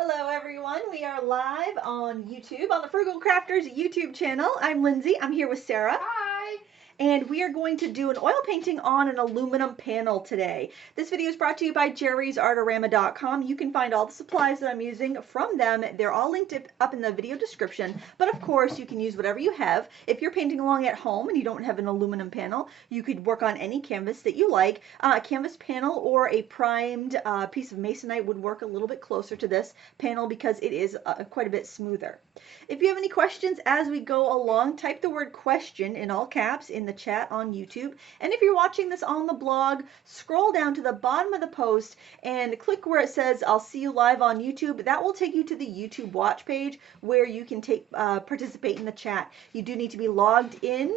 Hello everyone, we are live on YouTube, on the Frugal Crafters YouTube channel. I'm Lindsay, I'm here with Sarah. Hi! And we are going to do an oil painting on an aluminum panel today. This video is brought to you by jerrysartorama.com. You can find all the supplies that I'm using from them. They're all linked up in the video description, but of course you can use whatever you have. If you're painting along at home and you don't have an aluminum panel, you could work on any canvas that you like. A canvas panel or a primed piece of masonite would work a little bit closer to this panel because it is quite a bit smoother. If you have any questions as we go along, type the word question in all caps in the chat on YouTube. And if you're watching this on the blog, scroll down to the bottom of the post and click where it says I'll see you live on YouTube. That will take you to the YouTube watch page where you can participate in the chat. You do need to be logged in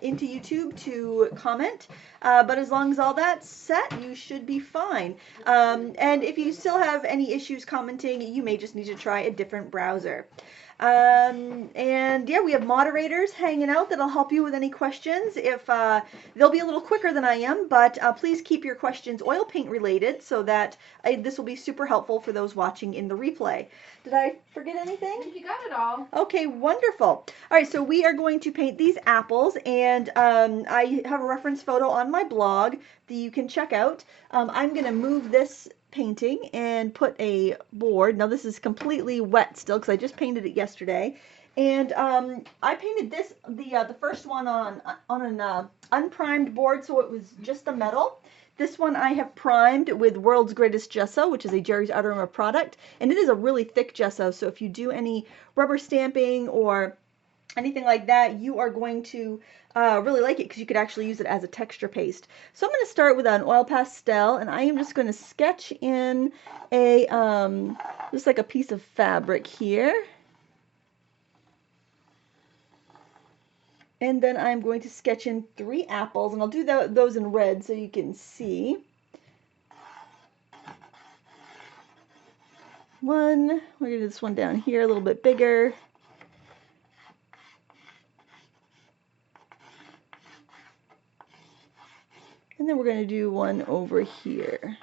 into YouTube to comment, but as long as all that's set, you should be fine. And if you still have any issues commenting, you may just need to try a different browser. And yeah, we have moderators hanging out that'll help you with any questions. If they'll be a little quicker than I am, but please keep your questions oil paint related so that this will be super helpful for those watching in the replay. Did I forget anything? I think you got it all. Okay, wonderful. All right, so we are going to paint these apples, and I have a reference photo on my blog that you can check out. I'm going to move this painting and put a board. Now this is completely wet still because I just painted it yesterday, and I painted this the first one on an unprimed board, so it was just the metal. This one I have primed with World's Greatest Gesso, which is a Jerry's Art Aroma product, and it is a really thick gesso, so if you do any rubber stamping or anything like that, you are going to really like it because you could actually use it as a texture paste. So I'm going to start with an oil pastel, and I am just going to sketch in a just like a piece of fabric here. And then I'm going to sketch in 3 apples, and I'll do those in red so you can see. We're going to do this one down here a little bit bigger. And then we're going to do one over here.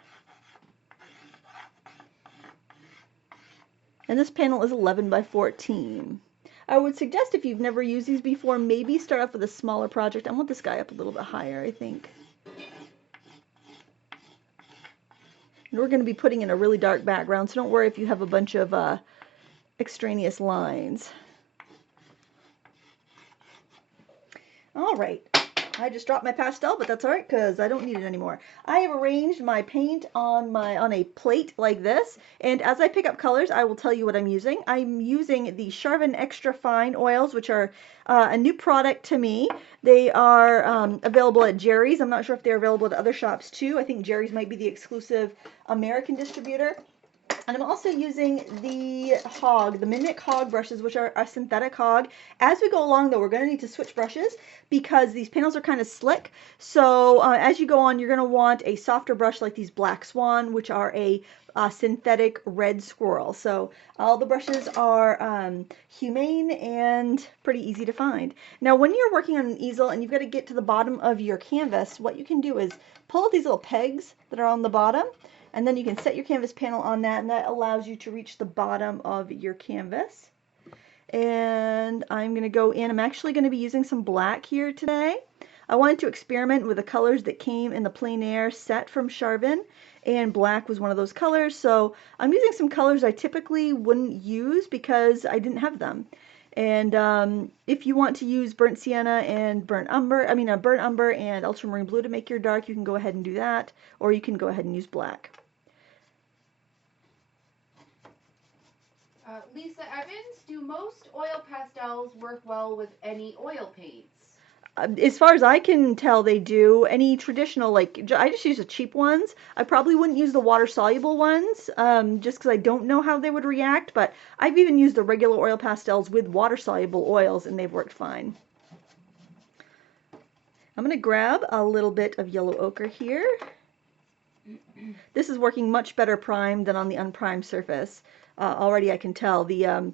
And this panel is 11 by 14. I would suggest if you've never used these before, maybe start off with a smaller project. I want this guy up a little bit higher, I think. And we're going to be putting in a really dark background, so don't worry if you have a bunch of extraneous lines. All right. I just dropped my pastel, but that's all right because I don't need it anymore. I have arranged my paint on a plate like this, and as I pick up colors, I will tell you what I'm using. I'm using the Charvin Extra Fine Oils, which are a new product to me. They are available at Jerry's. I'm not sure if they're available at other shops too. I think Jerry's might be the exclusive American distributor. And I'm also using the Mimic Hog brushes, which are a synthetic hog. As we go along, though, we're going to need to switch brushes because these panels are kind of slick. So as you go on, you're going to want a softer brush like these Black Swan, which are a synthetic red squirrel. So all the brushes are humane and pretty easy to find. Now, when you're working on an easel and you've got to get to the bottom of your canvas, what you can do is pull out these little pegs that are on the bottom, and then you can set your canvas panel on that, and that allows you to reach the bottom of your canvas. And I'm going to go in. I'm actually going to be using some black here today. I wanted to experiment with the colors that came in the plein air set from Charvin, and black was one of those colors. So I'm using some colors I typically wouldn't use because I didn't have them. And if you want to use burnt sienna and burnt umber and ultramarine blue to make your dark, you can go ahead and do that, or you can go ahead and use black. Lisa Evans, do most oil pastels work well with any oil paints? As far as I can tell, they do. Any traditional, I just use the cheap ones. I probably wouldn't use the water-soluble ones, just because I don't know how they would react, but I've even used the regular oil pastels with water-soluble oils, and they've worked fine. I'm going to grab a little bit of yellow ochre here. This is working much better primed than on the unprimed surface. Already I can tell. When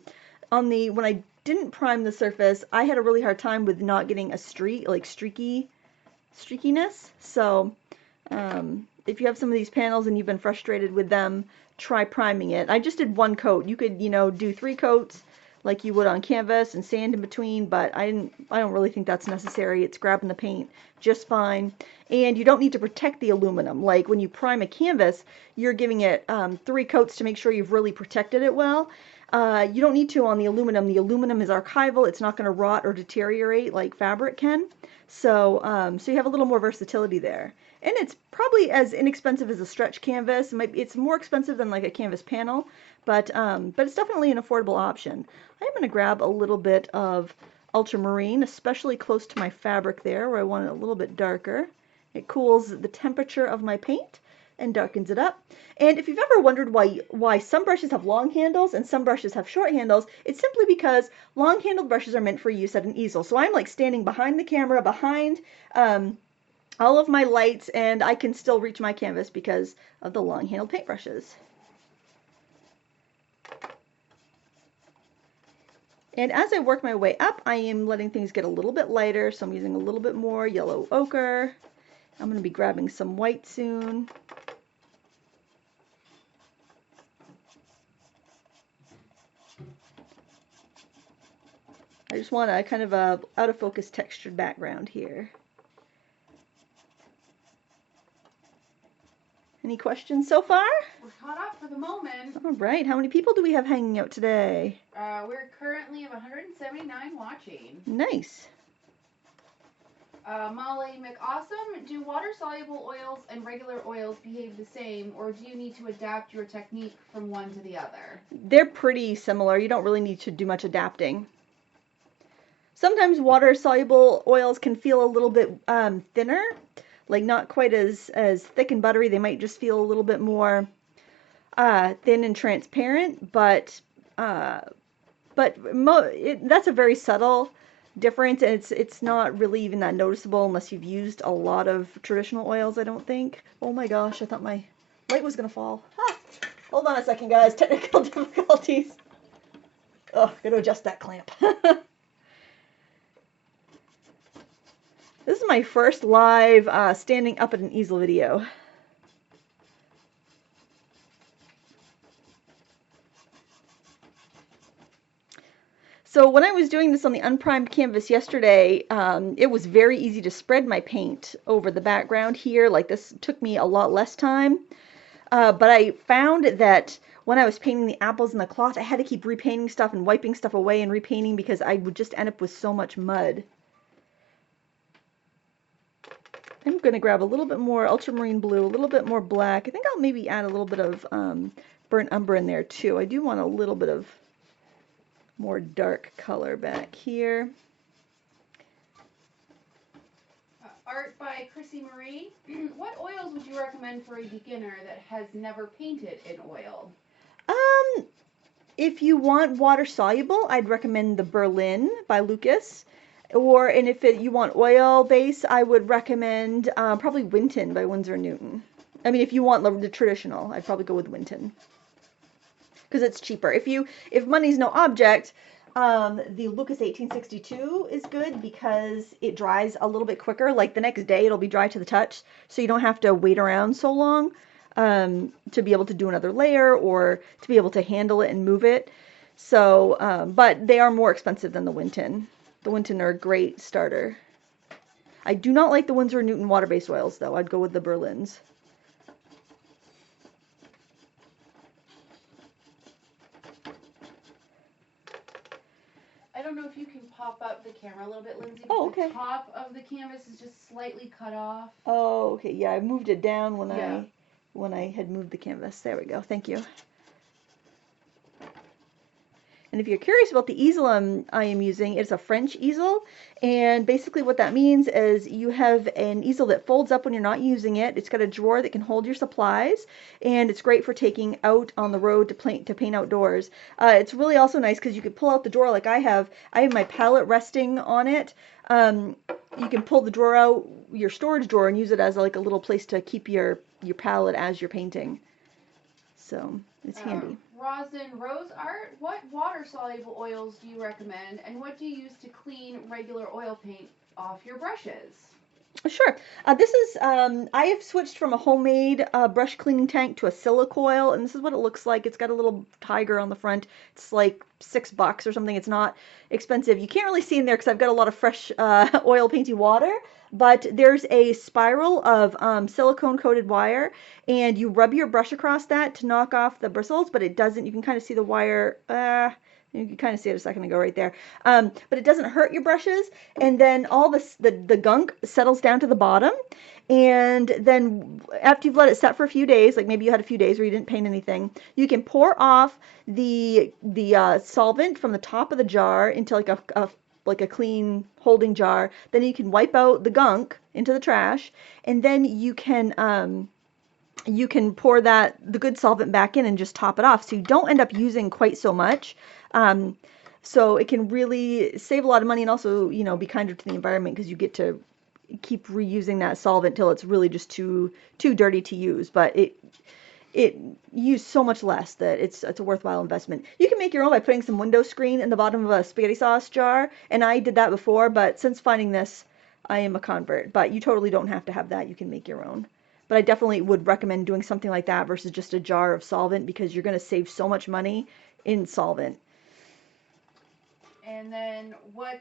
I didn't prime the surface, I had a really hard time with not getting a streakiness. So If you have some of these panels and you've been frustrated with them, try priming it. I just did one coat. You could, you know, do 3 coats like you would on canvas and sand in between, but I don't really think that's necessary. It's grabbing the paint just fine. And you don't need to protect the aluminum. Like when you prime a canvas, you're giving it 3 coats to make sure you've really protected it well. You don't need to on the aluminum. The aluminum is archival. It's not going to rot or deteriorate like fabric can. So, so you have a little more versatility there. And it's probably as inexpensive as a stretch canvas. It's more expensive than like a canvas panel, but it's definitely an affordable option. I'm going to grab a little bit of ultramarine, especially close to my fabric there where I want it a little bit darker. It cools the temperature of my paint and darkens it up. And if you've ever wondered why some brushes have long handles and some brushes have short handles, it's simply because long handled brushes are meant for use at an easel. So I'm like standing behind the camera, behind all of my lights, and I can still reach my canvas because of the long handled paintbrushes. And as I work my way up, I am letting things get a little bit lighter, so I'm using a little bit more yellow ochre. I'm going to be grabbing some white soon. I just want a kind of a out of focus textured background here. Any questions so far? We're caught up for the moment. All right. How many people do we have hanging out today? We're currently at 179 watching. Nice. Molly McAwesome, do water-soluble oils and regular oils behave the same, or do you need to adapt your technique from one to the other? They're pretty similar. You don't really need to do much adapting. Sometimes water-soluble oils can feel a little bit thinner, like not quite as thick and buttery. They might just feel a little bit more thin and transparent, but that's a very subtle difference, and it's not really even that noticeable unless you've used a lot of traditional oils, I don't think. Oh my gosh, I thought my light was gonna fall. Ah, hold on a second, guys. Technical difficulties. Oh, gotta adjust that clamp. This is my first live standing up at an easel video. So when I was doing this on the unprimed canvas yesterday, it was very easy to spread my paint over the background here. Like this took me a lot less time. But I found that when I was painting the apples in the cloth, I had to keep repainting stuff and wiping stuff away and repainting because I would just end up with so much mud. I'm going to grab a little bit more ultramarine blue, a little bit more black. I think I'll maybe add a little bit of burnt umber in there too. I do want a little bit of more dark color back here. Art by Chrissy Marie. What oils would you recommend for a beginner that has never painted in oil? If you want water soluble, I'd recommend the Berlin by Lucas. And if you want oil base, I would recommend probably Winton by Winsor & Newton. I mean, if you want the traditional, I'd probably go with Winton because it's cheaper. If money's no object, the Lucas 1862 is good because it dries a little bit quicker. Like the next day, it'll be dry to the touch, so you don't have to wait around so long to be able to do another layer or to be able to handle it and move it. So, but they are more expensive than the Winton. The Winton are a great starter. I do not like the Winsor & Newton water-based oils, though. I'd go with the Berlins. I don't know if you can pop up the camera a little bit, Lindsay. Oh, okay. The top of the canvas is just slightly cut off. Oh, okay. Yeah, I moved it down when I had moved the canvas. There we go. Thank you. And if you're curious about the easel I am using, it's a French easel. And basically what that means is you have an easel that folds up when you're not using it. It's got a drawer that can hold your supplies. And it's great for taking out on the road to paint outdoors. It's really also nice because you could pull out the drawer like I have. I have my palette resting on it. You can pull the drawer out, your storage drawer, and use it as like a little place to keep your palette as you're painting. So it's handy. Rosin Rose Art, what water-soluble oils do you recommend, and what do you use to clean regular oil paint off your brushes? Sure. This is, I have switched from a homemade brush cleaning tank to a silicoil, and this is what it looks like. It's got a little tiger on the front. It's like $6 or something. It's not expensive. You can't really see in there because I've got a lot of fresh oil painty water, but there's a spiral of silicone coated wire, and you rub your brush across that to knock off the bristles, but it doesn't. You can kind of see the wire. You can kind of see it a second ago right there. But it doesn't hurt your brushes. And then all this, the gunk settles down to the bottom. And then after you've let it set for a few days, like maybe you had a few days where you didn't paint anything, you can pour off the solvent from the top of the jar into like a clean holding jar. Then you can wipe out the gunk into the trash, and then you can pour the good solvent back in and just top it off, so you don't end up using quite so much. So it can really save a lot of money, and also, be kinder to the environment because you get to keep reusing that solvent till it's really just too dirty to use. But it used so much less that it's a worthwhile investment. You can make your own by putting some window screen in the bottom of a spaghetti sauce jar, and I did that before, but since finding this, I am a convert. But you totally don't have to have that. You can make your own. But I definitely would recommend doing something like that versus just a jar of solvent, because you're going to save so much money in solvent. And then what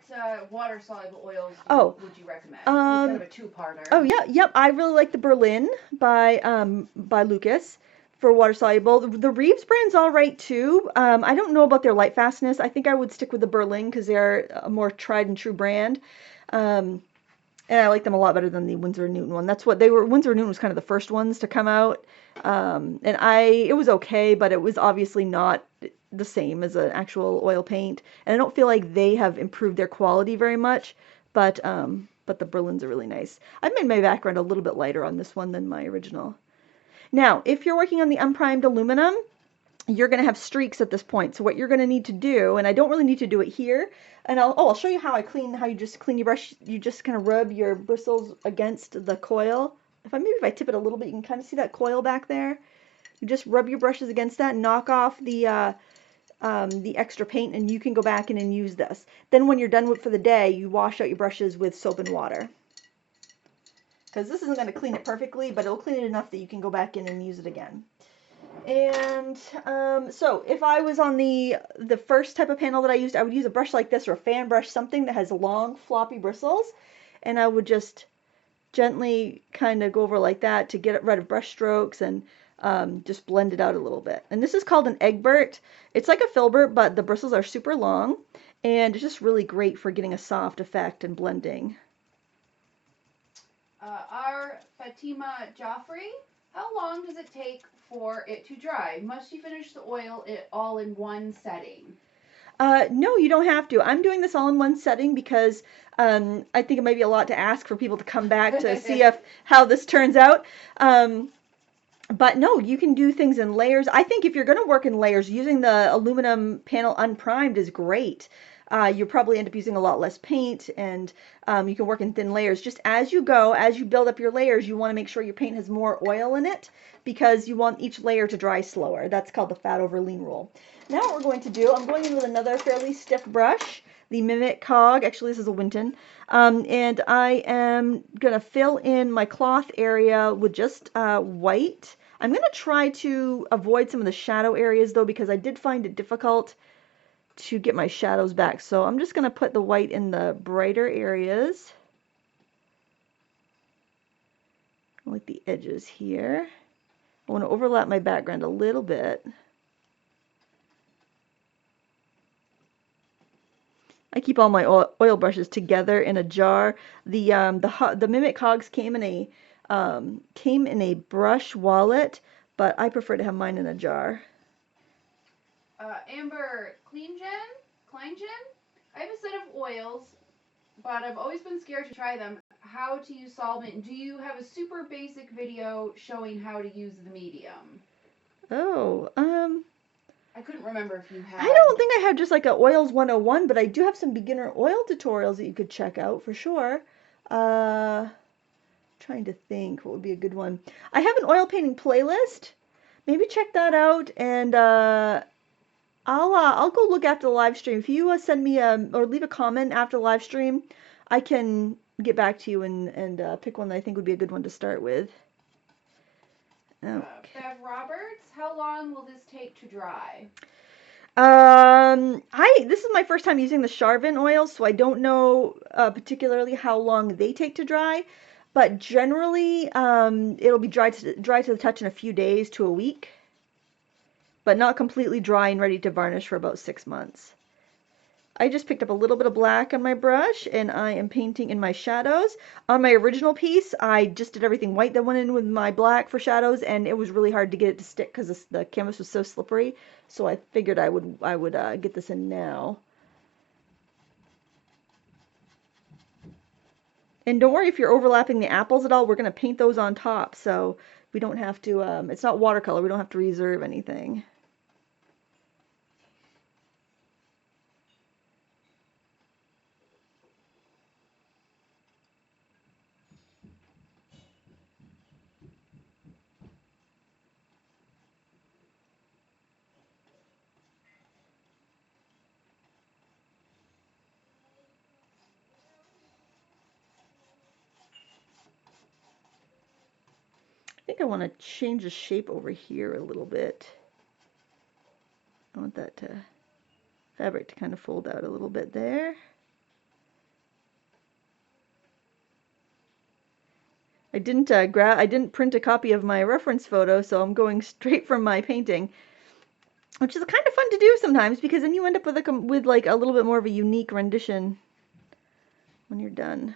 water-soluble oils would you recommend? It's kind of a two-parter. Oh, yeah, yep. I really like the Berlin by Lucas for water-soluble. The Reeves brand's all right, too. I don't know about their light fastness. I think I would stick with the Berlin because they're a more tried-and-true brand. And I like them a lot better than the Winsor & Newton one. That's what they were. Winsor & Newton was kind of the first ones to come out. And it was okay, but it was obviously not the same as an actual oil paint. And I don't feel like they have improved their quality very much, but the Berlins are really nice. I've made my background a little bit lighter on this one than my original. Now, if you're working on the unprimed aluminum, you're going to have streaks at this point. So what you're going to need to do, and I don't really need to do it here, and I'll show you how you just clean your brush. You just kind of rub your bristles against the coil. If I tip it a little bit, you can kind of see that coil back there. You just rub your brushes against that, knock off the extra paint, and you can go back in and use this. Then when you're done for the day, you wash out your brushes with soap and water. Because this isn't going to clean it perfectly, but it'll clean it enough that you can go back in and use it again. And so if I was on the first type of panel that I used, I would use a brush like this, or a fan brush, something that has long floppy bristles, and I would just gently kind of go over like that to get rid of brush strokes and just blend it out a little bit. And this is called an Egbert. It's like a filbert, but the bristles are super long, and it's just really great for getting a soft effect and blending. Our Fatima Joffrey, how long does it take for it to dry? Must you finish the oil all in one setting? No, you don't have to. I'm doing this all in one setting because I think it might be a lot to ask for people to come back to see how this turns out. But no, you can do things in layers. I think if you're going to work in layers, using the aluminum panel unprimed is great. You'll probably end up using a lot less paint, and you can work in thin layers. Just as you go, as you build up your layers, you want to make sure your paint has more oil in it, because you want each layer to dry slower. That's called the fat over lean rule. Now what we're going to do, I'm going in with another fairly stiff brush, the Mimic Cog. Actually, this is a Winton. And I am going to fill in my cloth area with just white. I'm going to try to avoid some of the shadow areas, though, because I did find it difficult to get my shadows back. So I'm just going to put the white in the brighter areas, like the edges here. I want to overlap my background a little bit. I keep all my oil brushes together in a jar. The Mimic Cogs came in a brush wallet, but I prefer to have mine in a jar. Amber Kleingen. I have a set of oils, but I've always been scared to try them. How to use solvent? Do you have a super basic video showing how to use the medium? Oh, I couldn't rember if you had. I don't think I have just like a Oils 101, but I do have some beginner oil tutorials that you could check out for sure. Trying to think what would be a good one. I have an oil painting playlist. Maybe check that out, and I'll go look after the live stream. If you send me or leave a comment after the live stream, I can get back to you and pick one that I think would be a good one to start with. Okay. Bev Roberts, how long will this take to dry? This is my first time using the Charvin oils, so I don't know particularly how long they take to dry, but generally it'll be dry to the touch in a few days to a week, but not completely dry and ready to varnish for about 6 months. I just picked up a little bit of black on my brush and I am painting in my shadows. On my original piece, I just did everything white that went in with my black for shadows, and it was really hard to get it to stick because the canvas was so slippery. So I figured I would get this in now. And don't worry if you're overlapping the apples at all. We're going to paint those on top, so we don't have to, it's not watercolor. We don't have to reserve anything. I think I want to change the shape over here a little bit. I want that fabric to kind of fold out a little bit there. I didn't print a copy of my reference photo, so I'm going straight from my painting, which is kind of fun to do sometimes because then you end up with like a little bit more of a unique rendition when you're done.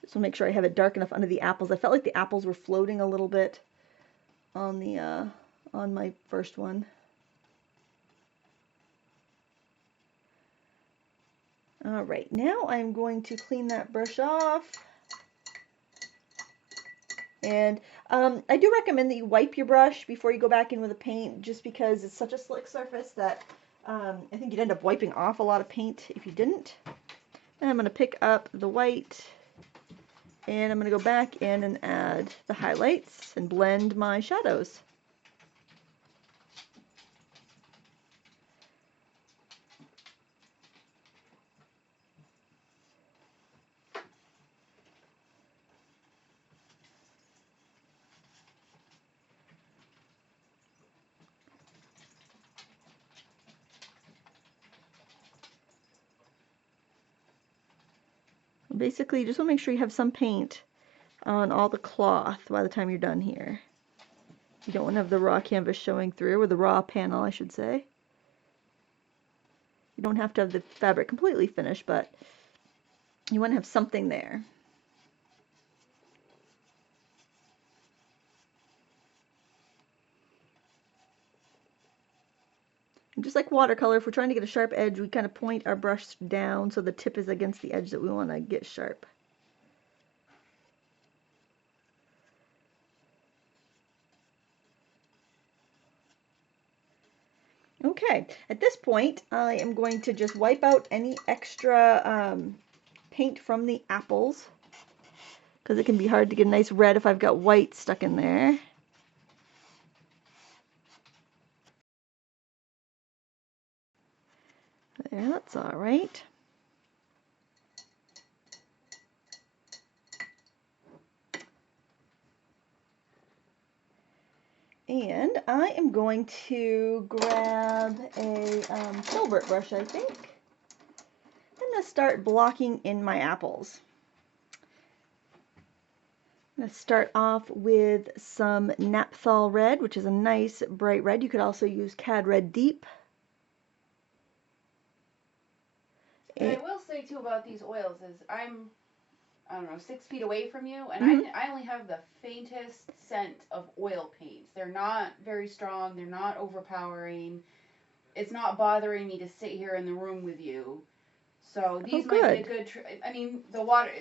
Just want to make sure I have it dark enough under the apples. I felt like the apples were floating a little bit on the on my first one. All right, now I'm going to clean that brush off. And I do recommend that you wipe your brush before you go back in with the paint, just because it's such a slick surface that I think you'd end up wiping off a lot of paint if you didn't. And I'm going to pick up the white, and I'm going to go back in and add the highlights and blend my shadows. Basically, you just want to make sure you have some paint on all the cloth by the time you're done here. You don't want to have the raw canvas showing through, or the raw panel, I should say. You don't have to have the fabric completely finished, but you want to have something there. And just like watercolor, if we're trying to get a sharp edge, we kind of point our brush down so the tip is against the edge that we want to get sharp. Okay, at this point, I am going to just wipe out any extra paint from the apples, because it can be hard to get a nice red if I've got white stuck in there. There, that's all right. And I am going to grab a filbert brush, I think. I'm going to start blocking in my apples. I'm going to start off with some Naphthol red, which is a nice bright red. You could also use Cad Red Deep. And I will say too about these oils is I don't know, 6 feet away from you, and I only have the faintest scent of oil paints. They're not very strong. They're not overpowering. It's not bothering me to sit here in the room with you. So these might be a good.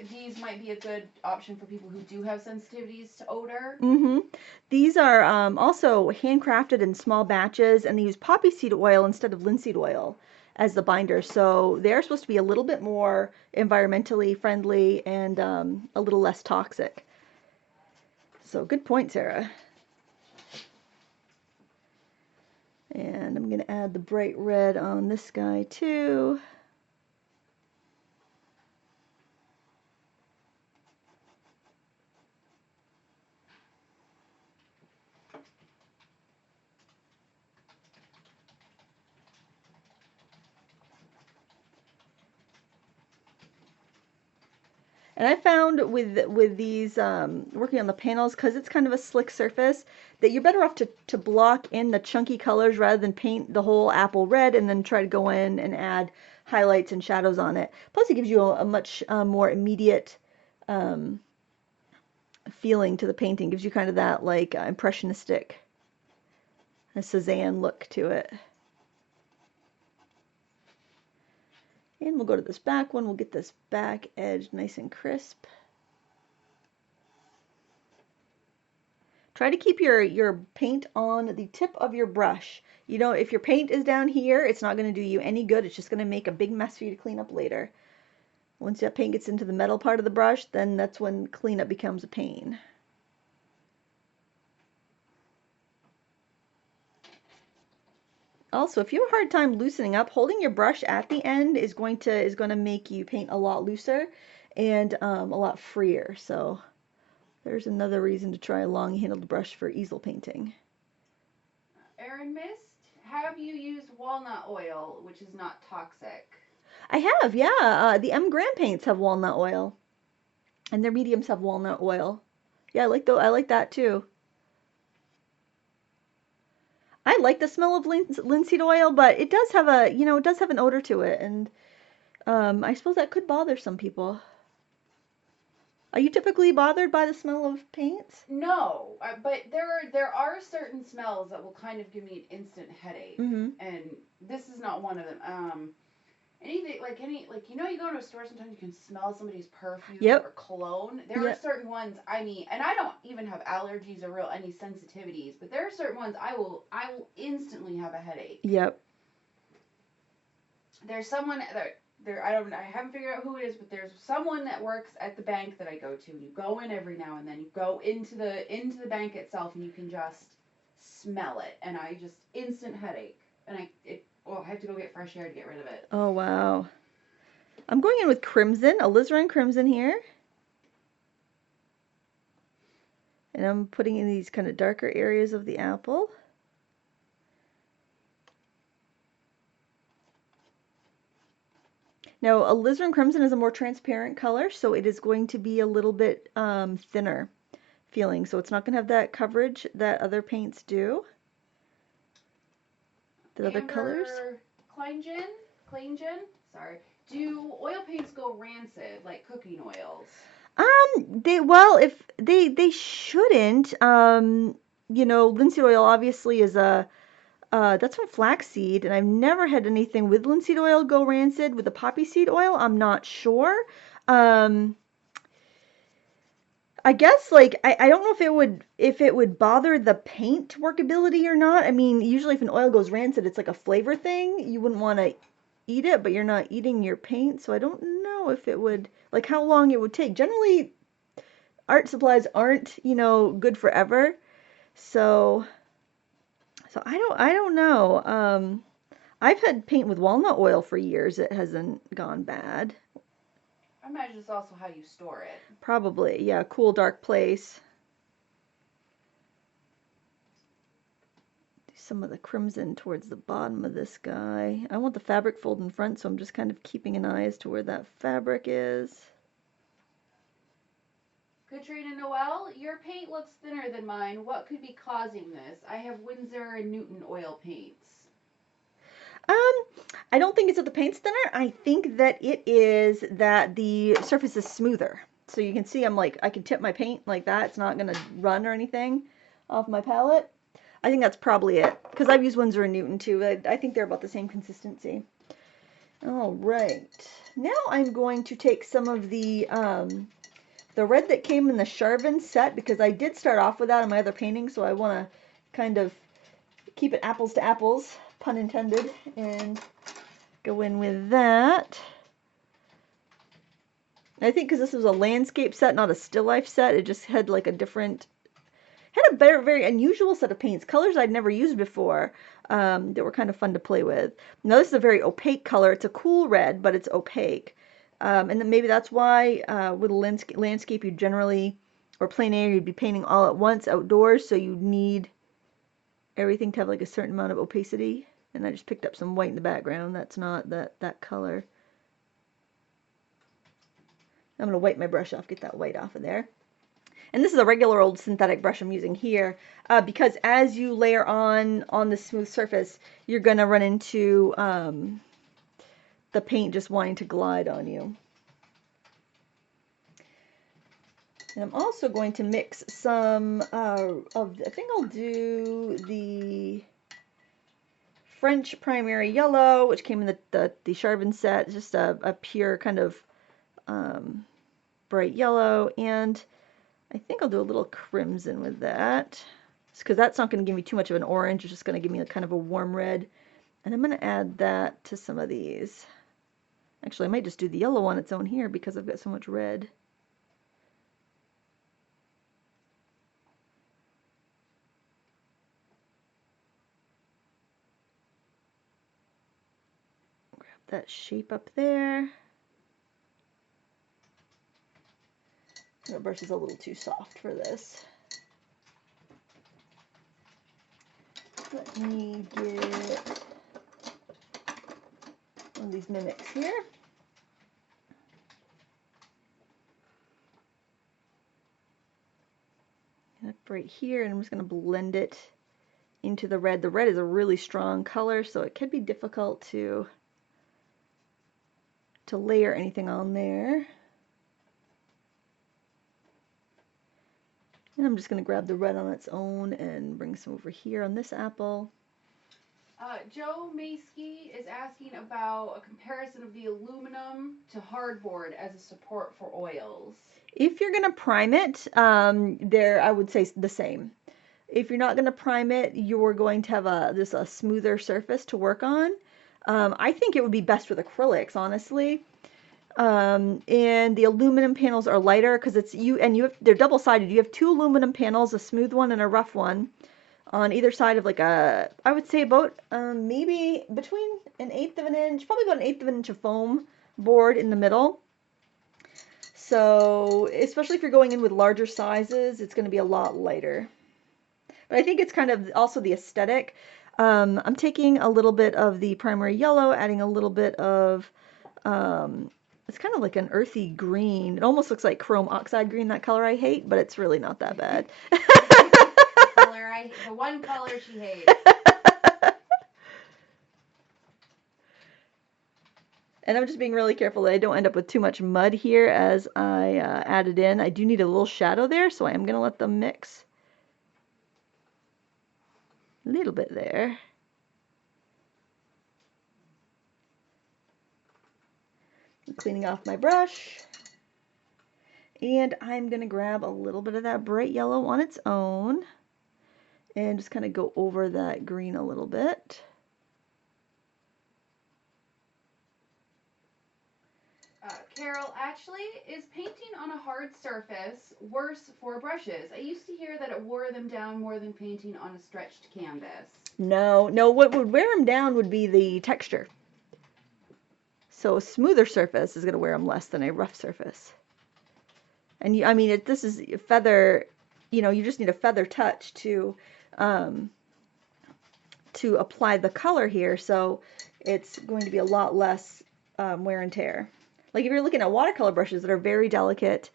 These might be a good option for people who do have sensitivities to odor. These are also handcrafted in small batches, and they use poppy seed oil instead of linseed oil as the binder. So they're supposed to be a little bit more environmentally friendly and a little less toxic. So good point, Sarah. And I'm going to add the bright red on this guy too. And I found with these working on the panels, because it's kind of a slick surface, that you're better off to block in the chunky colors rather than paint the whole apple red and then try to go in and add highlights and shadows on it. Plus, it gives you a much more immediate um, feeling to the painting. Gives you kind of that like impressionistic, a Cézanne look to it. And we'll go to this back one. We'll get this back edge nice and crisp. Try to keep your paint on the tip of your brush. You know, if your paint is down here, it's not going to do you any good. It's just going to make a big mess for you to clean up later. Once that paint gets into the metal part of the brush, then that's when cleanup becomes a pain. Also, if you have a hard time loosening up, holding your brush at the end is going to make you paint a lot looser and a lot freer. So there's another reason to try a long-handled brush for easel painting. Erin Mist, have you used walnut oil, which is not toxic? I have, yeah. The M. Graham paints have walnut oil, and their mediums have walnut oil. Yeah, I like that too. I like the smell of linseed oil, but it does have it does have an odor to it, and I suppose that could bother some people. Are you typically bothered by the smell of paints? No, but there are certain smells that will kind of give me an instant headache, and this is not one of them. Anything like you go to a store, sometimes you can smell somebody's perfume or cologne. There are certain ones, I mean, and I don't even have allergies or any sensitivities, but there are certain ones I will instantly have a headache. Yep. There's someone I haven't figured out who it is, but there's someone that works at the bank that I go to. You go in every now and then. You go into the bank itself, and you can just smell it, and I just instant headache, and I have to go get fresh air to get rid of it. Oh wow. I'm going in with crimson, alizarin crimson here, and I'm putting in these kind of darker areas of the apple. Now, alizarin crimson is a more transparent color, so it is going to be a little bit thinner feeling. So it's not going to have that coverage that other paints do. The other colors. Kleingen, sorry. Do oil paints go rancid like cooking oils? They shouldn't. Linseed oil obviously is that's from flaxseed, and I've never had anything with linseed oil go rancid. With the poppy seed oil, I'm not sure. I guess I don't know if it would bother the paint workability or not. I mean, usually if an oil goes rancid, it's like a flavor thing. You wouldn't want to eat it, but you're not eating your paint, so I don't know if it would, like, how long it would take. Generally, art supplies aren't, good forever. So I don't know. I've had paint with walnut oil for years. It hasn't gone bad. I imagine it's also how you store it. Probably, yeah. Cool, dark place. Do some of the crimson towards the bottom of this guy. I want the fabric fold in front, so I'm just kind of keeping an eye as to where that fabric is. Katrina Noel, your paint looks thinner than mine. What could be causing this? I have Winsor & Newton oil paints. I don't think it's that the paint's thinner. I think that it is that the surface is smoother. So you can see I can tip my paint like that. It's not going to run or anything off my palette. I think that's probably it. Because I've used Winsor & Newton too. I think they're about the same consistency. All right. Now I'm going to take some of the red that came in the Charvin set, because I did start off with that in my other painting, so I want to kind of keep it apples to apples, pun intended, and go in with that. I think because this was a landscape set, not a still life set, it just had like a very, very unusual set of paints, colors I'd never used before, that were kind of fun to play with. Now this is a very opaque color. It's a cool red, but it's opaque. And then maybe that's why with a landscape you generally, or plein air, you'd be painting all at once outdoors, so you need everything to have like a certain amount of opacity. And I just picked up some white in the background. That's not that color. I'm going to wipe my brush off, get that white off of there. And this is a regular old synthetic brush I'm using here because as you layer on the smooth surface, you're going to run into the paint just wanting to glide on you. And I'm also going to mix some of, I think I'll do the French primary yellow, which came in the Charvin set, just a pure kind of bright yellow, and I think I'll do a little crimson with that, because that's not going to give me too much of an orange, it's just going to give me a kind of a warm red, and I'm going to add that to some of these. Actually, I might just do the yellow on its own here because I've got so much red. Grab that shape up there. The brush is a little too soft for this. Let me get one of these mimics here. Up right here, and I'm just going to blend it into the red. The red is a really strong color, so it could be difficult to layer anything on there. And I'm just going to grab the red on its own and bring some over here on this apple. Joe Maskey is asking about a comparison of the aluminum to hardboard as a support for oils. If you're going to prime it, I would say the same. If you're not going to prime it, you're going to have a smoother surface to work on. I think it would be best with acrylics, honestly. And the aluminum panels are lighter because they're double-sided. You have two aluminum panels, a smooth one and a rough one, on either side of I would say about maybe between an eighth of an inch, probably about an eighth of an inch of foam board in the middle. So especially if you're going in with larger sizes, it's going to be a lot lighter. But I think it's kind of also the aesthetic. I'm taking a little bit of the primary yellow, adding a little bit of it's kind of like an earthy green. It almost looks like chrome oxide green, that color I hate, but it's really not that bad. The one color she hates. And I'm just being really careful that I don't end up with too much mud here as I add it in. I do need a little shadow there, so I am going to let them mix a little bit there. I'm cleaning off my brush. And I'm going to grab a little bit of that bright yellow on its own and just kind of go over that green a little bit. Carol, actually, is painting on a hard surface worse for brushes? I used to hear that it wore them down more than painting on a stretched canvas. No, what would wear them down would be the texture. So a smoother surface is going to wear them less than a rough surface. And this is feather, you just need a feather touch to apply the color here, so it's going to be a lot less wear and tear. Like if you're looking at watercolor brushes that are very delicate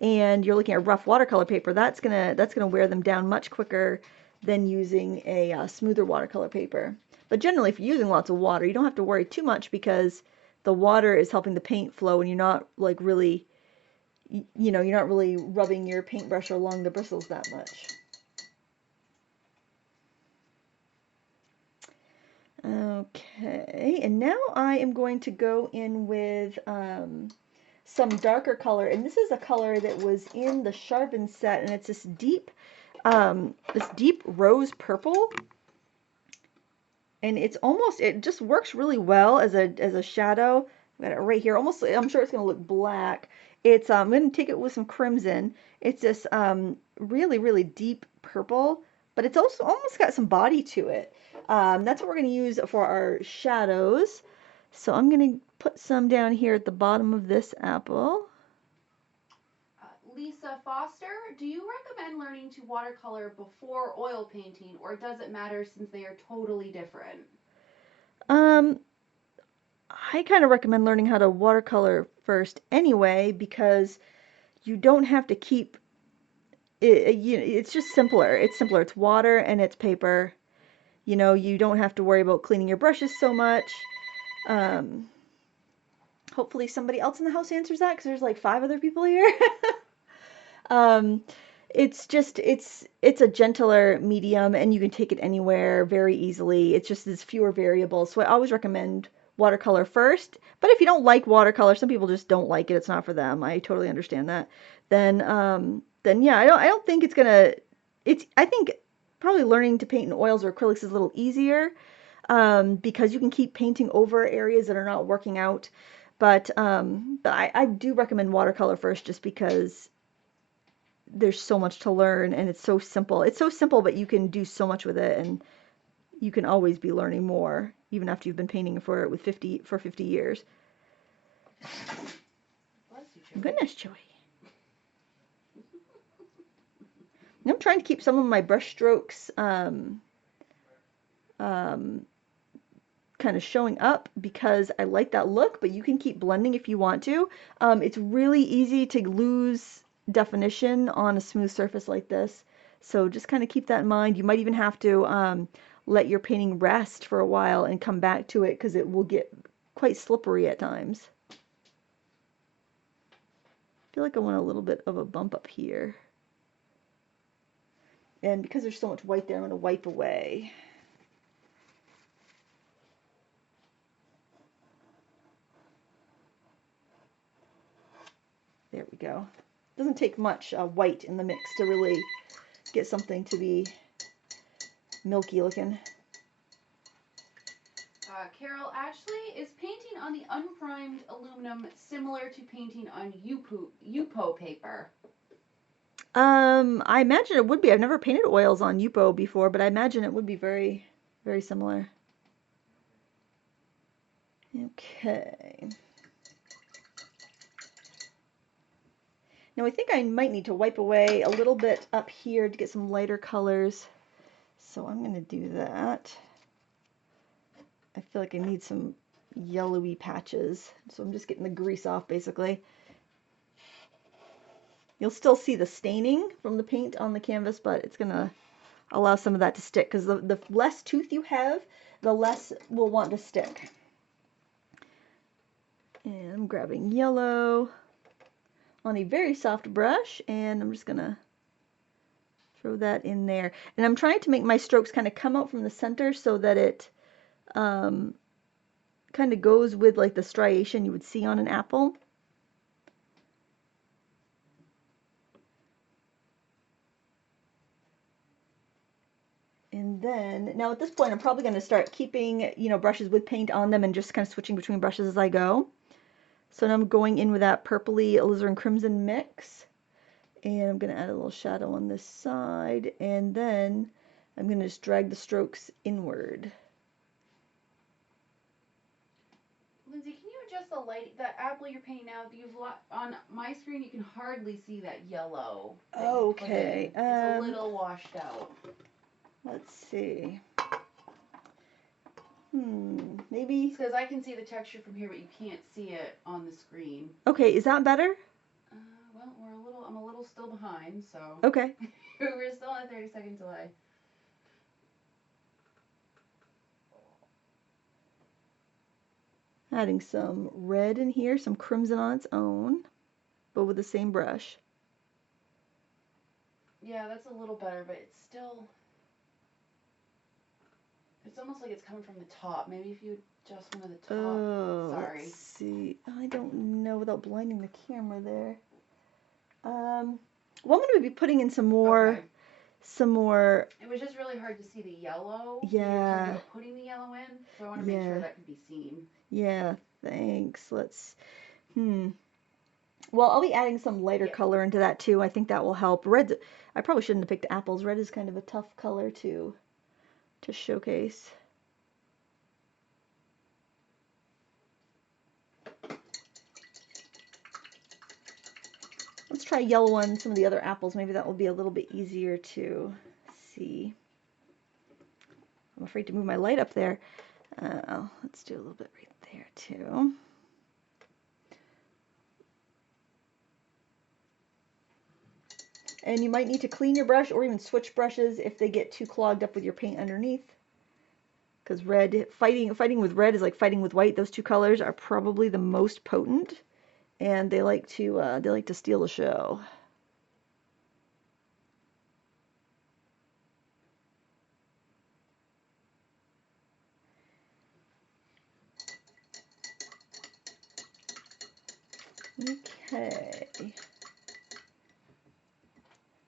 and you're looking at rough watercolor paper, that's gonna wear them down much quicker than using a smoother watercolor paper. But generally, if you're using lots of water, you don't have to worry too much because the water is helping the paint flow, and you're not really rubbing your paintbrush along the bristles that much. Okay, and now I am going to go in with some darker color, and this is a color that was in the Charvin set, and it's this deep rose purple, and it just works really well as a shadow. I've got it right here. Almost, I'm sure it's going to look black. It's I'm going to take it with some crimson. It's this really deep purple, but it's also almost got some body to it. That's what we're going to use for our shadows. So I'm going to put some down here at the bottom of this apple. Lisa Foster, do you recommend learning to watercolor before oil painting, or does it matter since they are totally different? I kind of recommend learning how to watercolor first anyway, because you don't have to keep it, it's just simpler. It's simpler. It's water and it's paper. You know, you don't have to worry about cleaning your brushes so much. Um, Hopefully somebody else in the house answers that, because there's like 5 other people here. um, it's just it's a gentler medium, and you can take it anywhere very easily. It's just there's fewer variables, so I always recommend watercolor first. But if you don't like watercolor, some people just don't like it, it's not for them, I totally understand that. Then yeah, I don't think it's gonna, it's, I think probably learning to paint in oils or acrylics is a little easier, because you can keep painting over areas that are not working out. But I do recommend watercolor first, just because there's so much to learn, and it's so simple. It's so simple, but you can do so much with it, and you can always be learning more, even after you've been painting for 50 years. Bless you, Joey. Goodness, Joey. I'm trying to keep some of my brush strokes kind of showing up, because I like that look, but you can keep blending if you want to. It's really easy to lose definition on a smooth surface like this, so just kind of keep that in mind. You might even have to let your painting rest for a while and come back to it, because it will get quite slippery at times. I feel like I want a little bit of a bump up here, and because there's so much white there, I'm going to wipe away. There we go. Doesn't take much white in the mix to really get something to be milky looking. Carol, Ashley, is painting on the unprimed aluminum similar to painting on Yupo paper? I imagine it would be. I've never painted oils on Yupo before, but I imagine it would be very, very similar. Okay. Now I think I might need to wipe away a little bit up here to get some lighter colors. So I'm going to do that. I feel like I need some yellowy patches. So I'm just getting the grease off, basically. You'll still see the staining from the paint on the canvas, but it's going to allow some of that to stick, because the less tooth you have, the less will want to stick. And I'm grabbing yellow on a very soft brush, and I'm just gonna throw that in there. And I'm trying to make my strokes kind of come out from the center, so that it kind of goes with like the striation you would see on an apple. And then, now at this point, I'm probably going to start keeping, brushes with paint on them, and just kind of switching between brushes as I go. So now I'm going in with that purpley alizarin crimson mix, and I'm going to add a little shadow on this side, and then I'm going to just drag the strokes inward. Lindsay, can you adjust the light? That apple you're painting now, on my screen you can hardly see that yellow. That okay. it's a little washed out. Let's see. Maybe. Because I can see the texture from here, but you can't see it on the screen. Okay, is that better? Well, I'm a little still behind, so. Okay. We're still at 30-second delay. Adding some red in here, some crimson on its own, but with the same brush. Yeah, that's a little better, but it's still. It's almost like it's coming from the top. Maybe if you adjust one of the top. Oh, Sorry. let's see. I don't know without blinding the camera there. Well, I'm going to be putting in some more. Okay. It was just really hard to see the yellow. Yeah. So you were talking about putting the yellow in, so I want to make sure that can be seen. Yeah, thanks. Well, I'll be adding some lighter color into that too. I think that will help. Red, I probably shouldn't have picked apples. Red is kind of a tough color to showcase. Let's try yellow on some of the other apples. Maybe that will be a little bit easier to see. I'm afraid to move my light up there. Let's do a little bit right there. there too. And you might need to clean your brush or even switch brushes if they get too clogged up with your paint underneath. Because red, fighting with red is like fighting with white. Those two colors are probably the most potent, and they like to steal the show. Okay.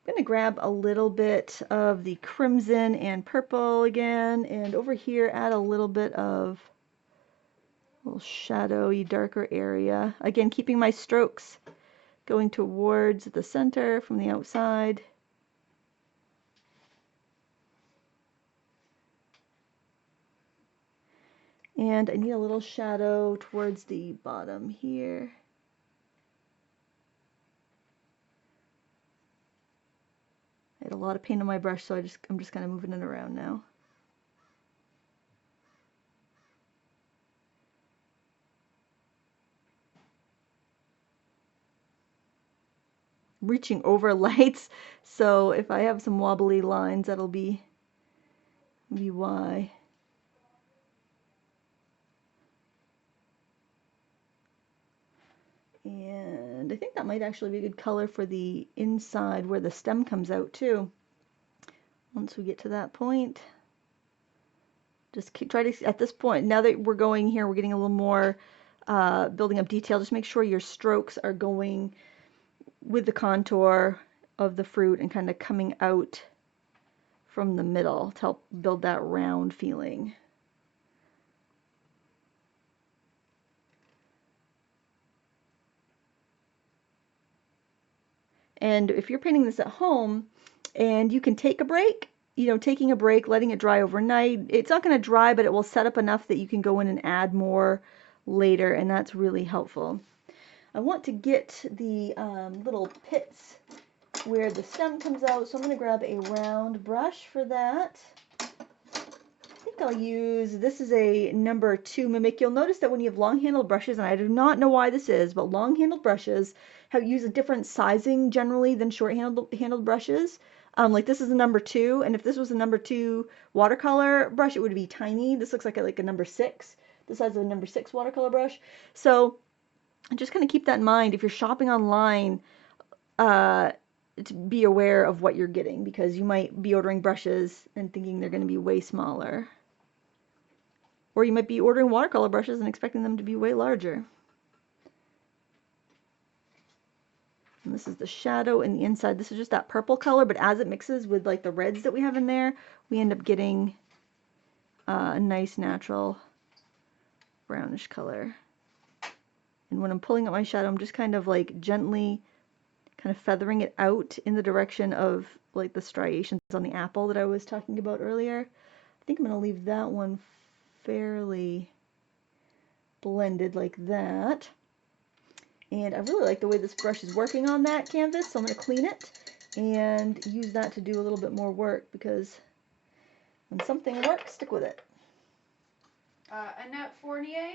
I'm going to grab a little bit of the crimson and purple again, and over here add a little bit of a little shadowy, darker area. Again, keeping my strokes going towards the center from the outside. And I need a little shadow towards the bottom here. I had a lot of paint on my brush, so I'm just kind of moving it around now. Reaching over lights, so if I have some wobbly lines, that'll be why. And I think that might actually be a good color for the inside where the stem comes out too. Once we get to that point, just try to, at this point, now that we're going here, we're getting a little more building up detail. Just make sure your strokes are going with the contour of the fruit and kind of coming out from the middle to help build that round feeling. And if you're painting this at home and you can take a break, you know, taking a break, letting it dry overnight, it's not going to dry, but it will set up enough that you can go in and add more later, and that's really helpful. I want to get the little pits where the stem comes out, so I'm going to grab a round brush for that. I think I'll use, this is a number 2 Mimic. You'll notice that when you have long-handled brushes, and I do not know why this is, but long-handled brushes use a different sizing generally than short-handled brushes. Like this is a number 2, and if this was a number 2 watercolor brush, it would be tiny. This looks like a number 6, the size of a number 6 watercolor brush. So just kind of keep that in mind if you're shopping online. To be aware of what you're getting, because you might be ordering brushes and thinking they're going to be way smaller. Or you might be ordering watercolor brushes and expecting them to be way larger. And this is the shadow in the inside. This is just that purple color, but as it mixes with like the reds that we have in there, we end up getting a nice natural brownish color. And when I'm pulling up my shadow, I'm just kind of like gently kind of feathering it out in the direction of like the striations on the apple that I was talking about earlier. I think I'm going to leave that one fairly blended like that. And I really like the way this brush is working on that canvas, so I'm going to clean it and use that to do a little bit more work, because when something works, stick with it. Annette Fournier,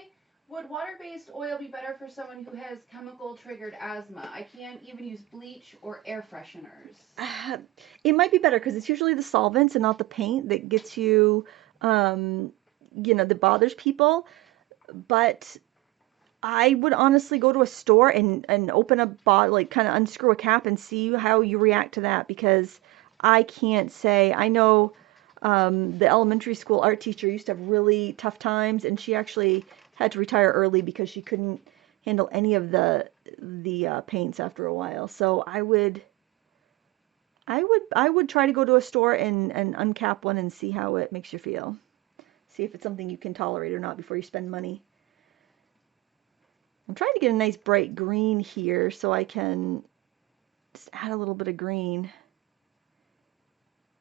would water-based oil be better for someone who has chemical-triggered asthma? I can't even use bleach or air fresheners. It might be better because it's usually the solvents and not the paint that gets you, you know, that bothers people. But I would honestly go to a store and open a bottle, like kind of unscrew a cap and see how you react to that, because I can't say. I know the elementary school art teacher used to have really tough times, and she actually had to retire early because she couldn't handle any of the paints after a while. So I would try to go to a store and uncap one and see how it makes you feel. See if it's something you can tolerate or not before you spend money. I'm trying to get a nice bright green here so I can just add a little bit of green.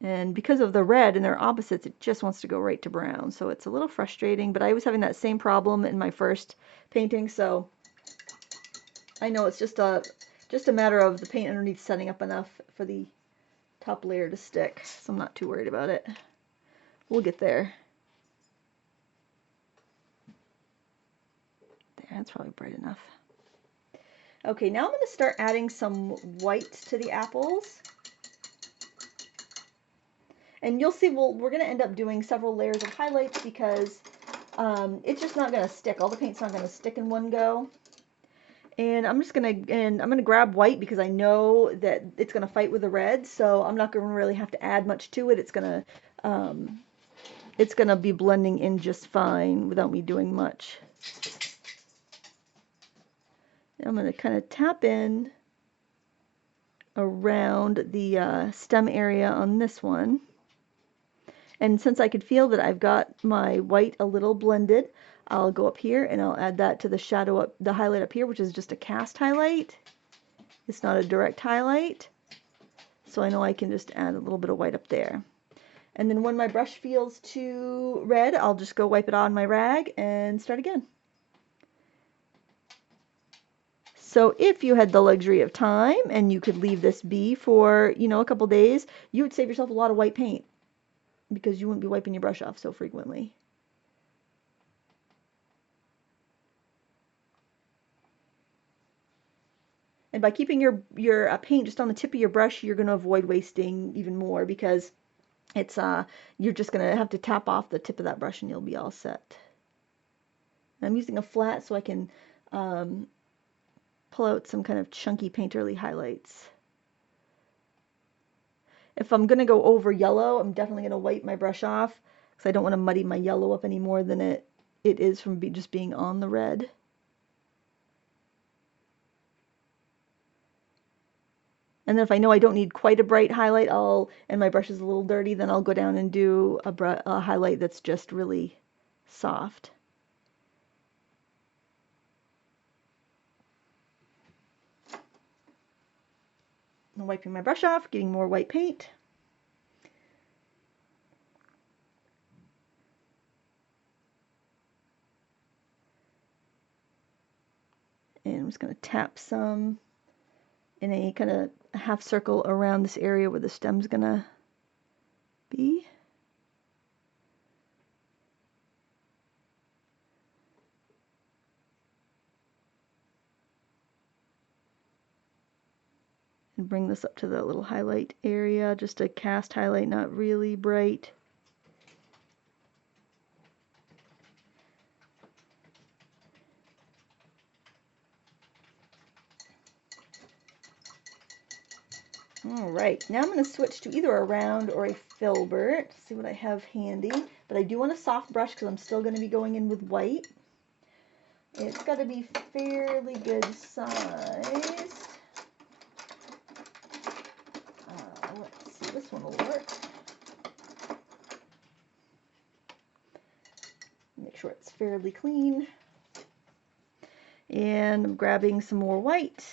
And because of the red and their opposites, it just wants to go right to brown. So it's a little frustrating, but I was having that same problem in my first painting, so I know it's just a matter of the paint underneath setting up enough for the top layer to stick. So I'm not too worried about it. We'll get there. That's probably bright enough. Okay, now I'm going to start adding some white to the apples. And you'll see we're going to end up doing several layers of highlights because it's just not going to stick. All the paint's not going to stick in one go. And I'm gonna grab white because I know that it's gonna fight with the red, so I'm not gonna really have to add much to it. It's gonna be blending in just fine without me doing much. I'm gonna kind of tap in around the stem area on this one. And since I could feel that I've got my white a little blended, I'll go up here and I'll add that to the shadow up, the highlight up here, which is just a cast highlight. It's not a direct highlight. So I know I can just add a little bit of white up there. And then when my brush feels too red, I'll just go wipe it on my rag and start again. So if you had the luxury of time and you could leave this be for, you know, a couple days, you would save yourself a lot of white paint because you wouldn't be wiping your brush off so frequently. And by keeping your paint just on the tip of your brush, you're going to avoid wasting even more because it's you're just going to have to tap off the tip of that brush and you'll be all set. I'm using a flat so I can pull out some kind of chunky painterly highlights. If I'm going to go over yellow, I'm definitely going to wipe my brush off because I don't want to muddy my yellow up any more than it is from just being on the red. And then if I know I don't need quite a bright highlight, and my brush is a little dirty, then I'll go down and do a highlight that's just really soft. I'm wiping my brush off, getting more white paint. And I'm just going to tap some in a kind of half circle around this area where the stem's going to be. And bring this up to the little highlight area, just a cast highlight, not really bright. All right, now I'm going to switch to either a round or a filbert. See what I have handy. But I do want a soft brush because I'm still going to be going in with white. It's got to be fairly good size. Let's see, this one will work. Make sure it's fairly clean. And I'm grabbing some more white.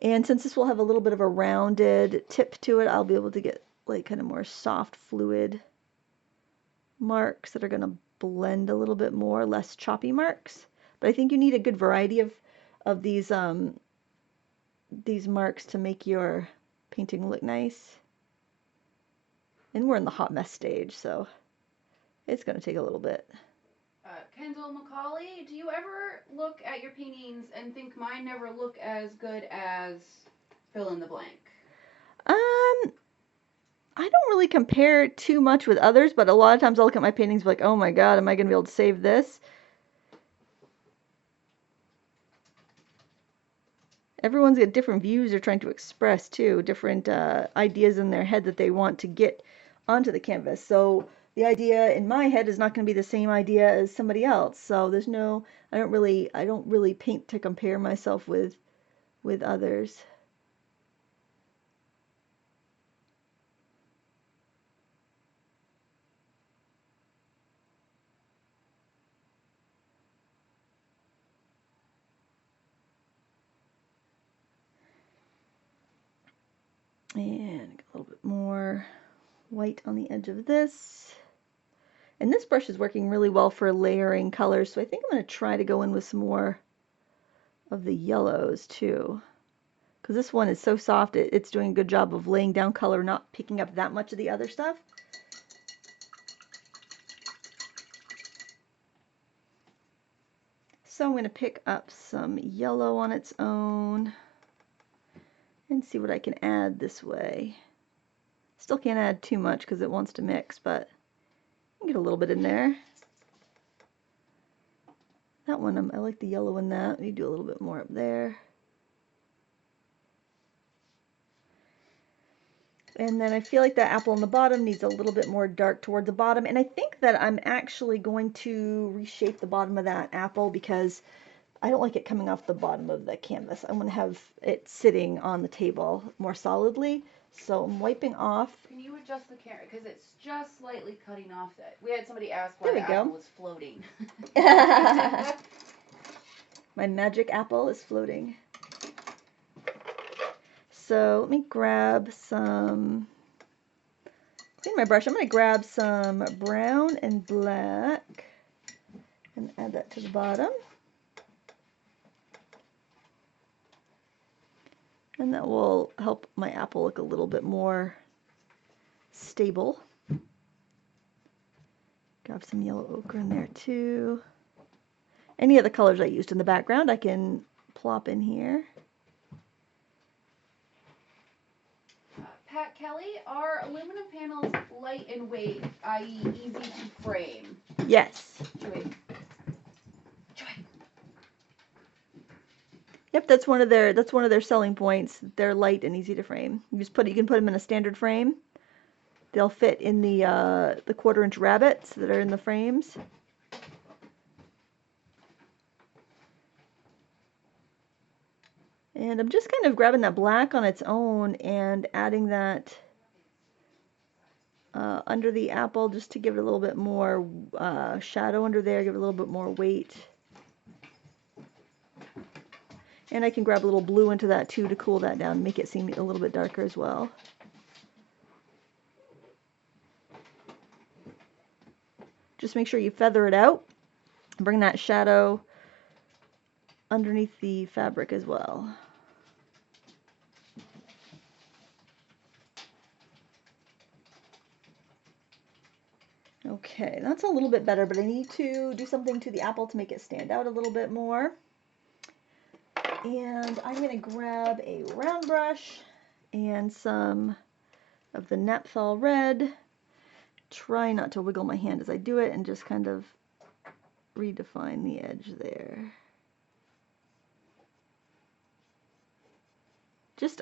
And since this will have a little bit of a rounded tip to it, I'll be able to get like kind of more soft fluid marks that are going to blend a little bit more, less choppy marks. But I think you need a good variety of these marks to make your painting look nice. And we're in the hot mess stage, so it's going to take a little bit. Kendall McCauley, do you ever look at your paintings and think mine never look as good as fill in the blank? I don't really compare too much with others, but a lot of times I'll look at my paintings and be like, oh my god, am I going to be able to save this? Everyone's got different views they're trying to express too, different ideas in their head that they want to get onto the canvas. So the idea in my head is not going to be the same idea as somebody else. So there's no, I don't really paint to compare myself with others. And a little bit more white on the edge of this. And this brush is working really well for layering colors, so I think I'm going to try to go in with some more of the yellows too. Because this one is so soft, it's doing a good job of laying down color, not picking up that much of the other stuff. So I'm going to pick up some yellow on its own and see what I can add this way. Still can't add too much because it wants to mix, but I can get a little bit in there. That one, I like the yellow in that. Let me do a little bit more up there. And then I feel like that apple on the bottom needs a little bit more dark towards the bottom. And I think that I'm actually going to reshape the bottom of that apple because I don't like it coming off the bottom of the canvas. I want to have it sitting on the table more solidly. So I'm wiping off. Can you adjust the camera? Because it's just slightly cutting off that. We had somebody ask why the apple was floating. My magic apple is floating. So let me grab some, clean my brush. I'm going to grab some brown and black and add that to the bottom. And that will help my apple look a little bit more stable. Grab some yellow ochre in there too. Any of the colors I used in the background I can plop in here. Pat Kelly, are aluminum panels light in weight, i.e. easy to frame? Yes. Joy. Yep, that's one of their selling points. They're light and easy to frame. You can put them in a standard frame. They'll fit in the 1/4-inch rabbets that are in the frames. And I'm just kind of grabbing that black on its own and adding that under the apple just to give it a little bit more shadow under there, give it a little bit more weight. And I can grab a little blue into that too to cool that down, make it seem a little bit darker as well. Just make sure you feather it out. Bring that shadow underneath the fabric as well. Okay, that's a little bit better, but I need to do something to the apple to make it stand out a little bit more. And I'm going to grab a round brush and some of the Naphthol red. Try not to wiggle my hand as I do it and just kind of redefine the edge there.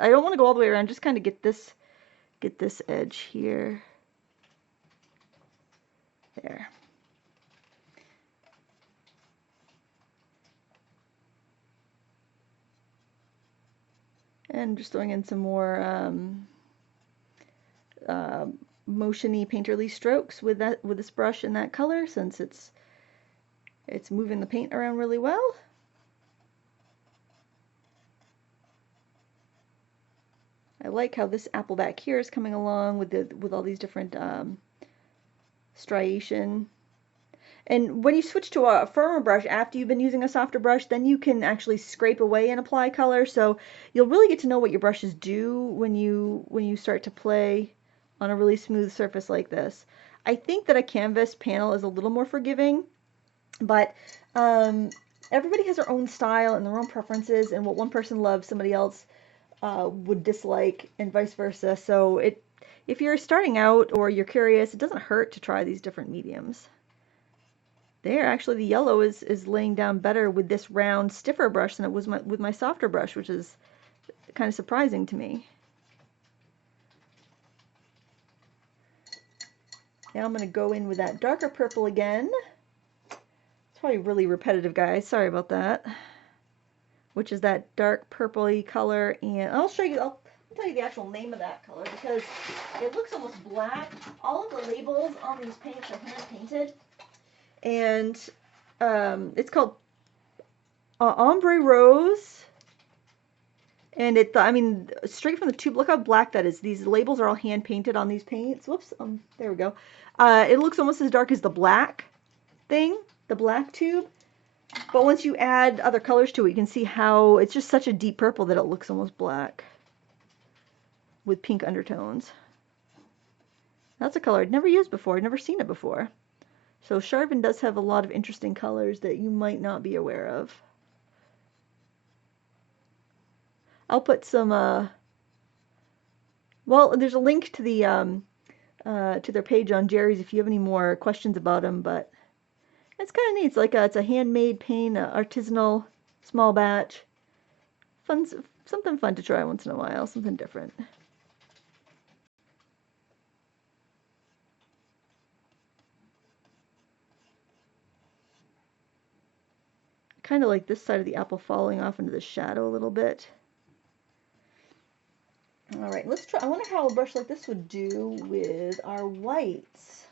I don't want to go all the way around, just kind of get this edge here. There. And just throwing in some more motion-y painterly strokes with this brush in that color, since it's moving the paint around really well. I like how this apple back here is coming along with all these different striation. And when you switch to a firmer brush after you've been using a softer brush, then you can actually scrape away and apply color. So you'll really get to know what your brushes do when you start to play on a really smooth surface like this. I think that a canvas panel is a little more forgiving, but everybody has their own style and their own preferences, and what one person loves, somebody else would dislike, and vice versa. So if you're starting out or you're curious, it doesn't hurt to try these different mediums. There, actually, the yellow is laying down better with this round, stiffer brush than it was with my softer brush, which is kind of surprising to me. Now I'm going to go in with that darker purple again. It's probably really repetitive, guys. Sorry about that. Which is that dark purpley color, and I'll tell you the actual name of that color because it looks almost black. All of the labels on these paints are hand painted, and it's called Ombre Rose, and I mean, straight from the tube. Look how black that is. These labels are all hand painted on these paints. Whoops, there we go. It looks almost as dark as the black thing, the black tube. But once you add other colors to it, you can see how it's just such a deep purple that it looks almost black with pink undertones. That's a color I'd never used before. I'd never seen it before. So Charvin does have a lot of interesting colors that you might not be aware of. I'll put some, well, there's a link to to their page on Jerry's if you have any more questions about them, but it's kind of neat. It's like it's a handmade paint, artisanal, small batch. Fun, something fun to try once in a while, something different. Kind of like this side of the apple falling off into the shadow a little bit. All right, let's try. I wonder how a brush like this would do with our whites.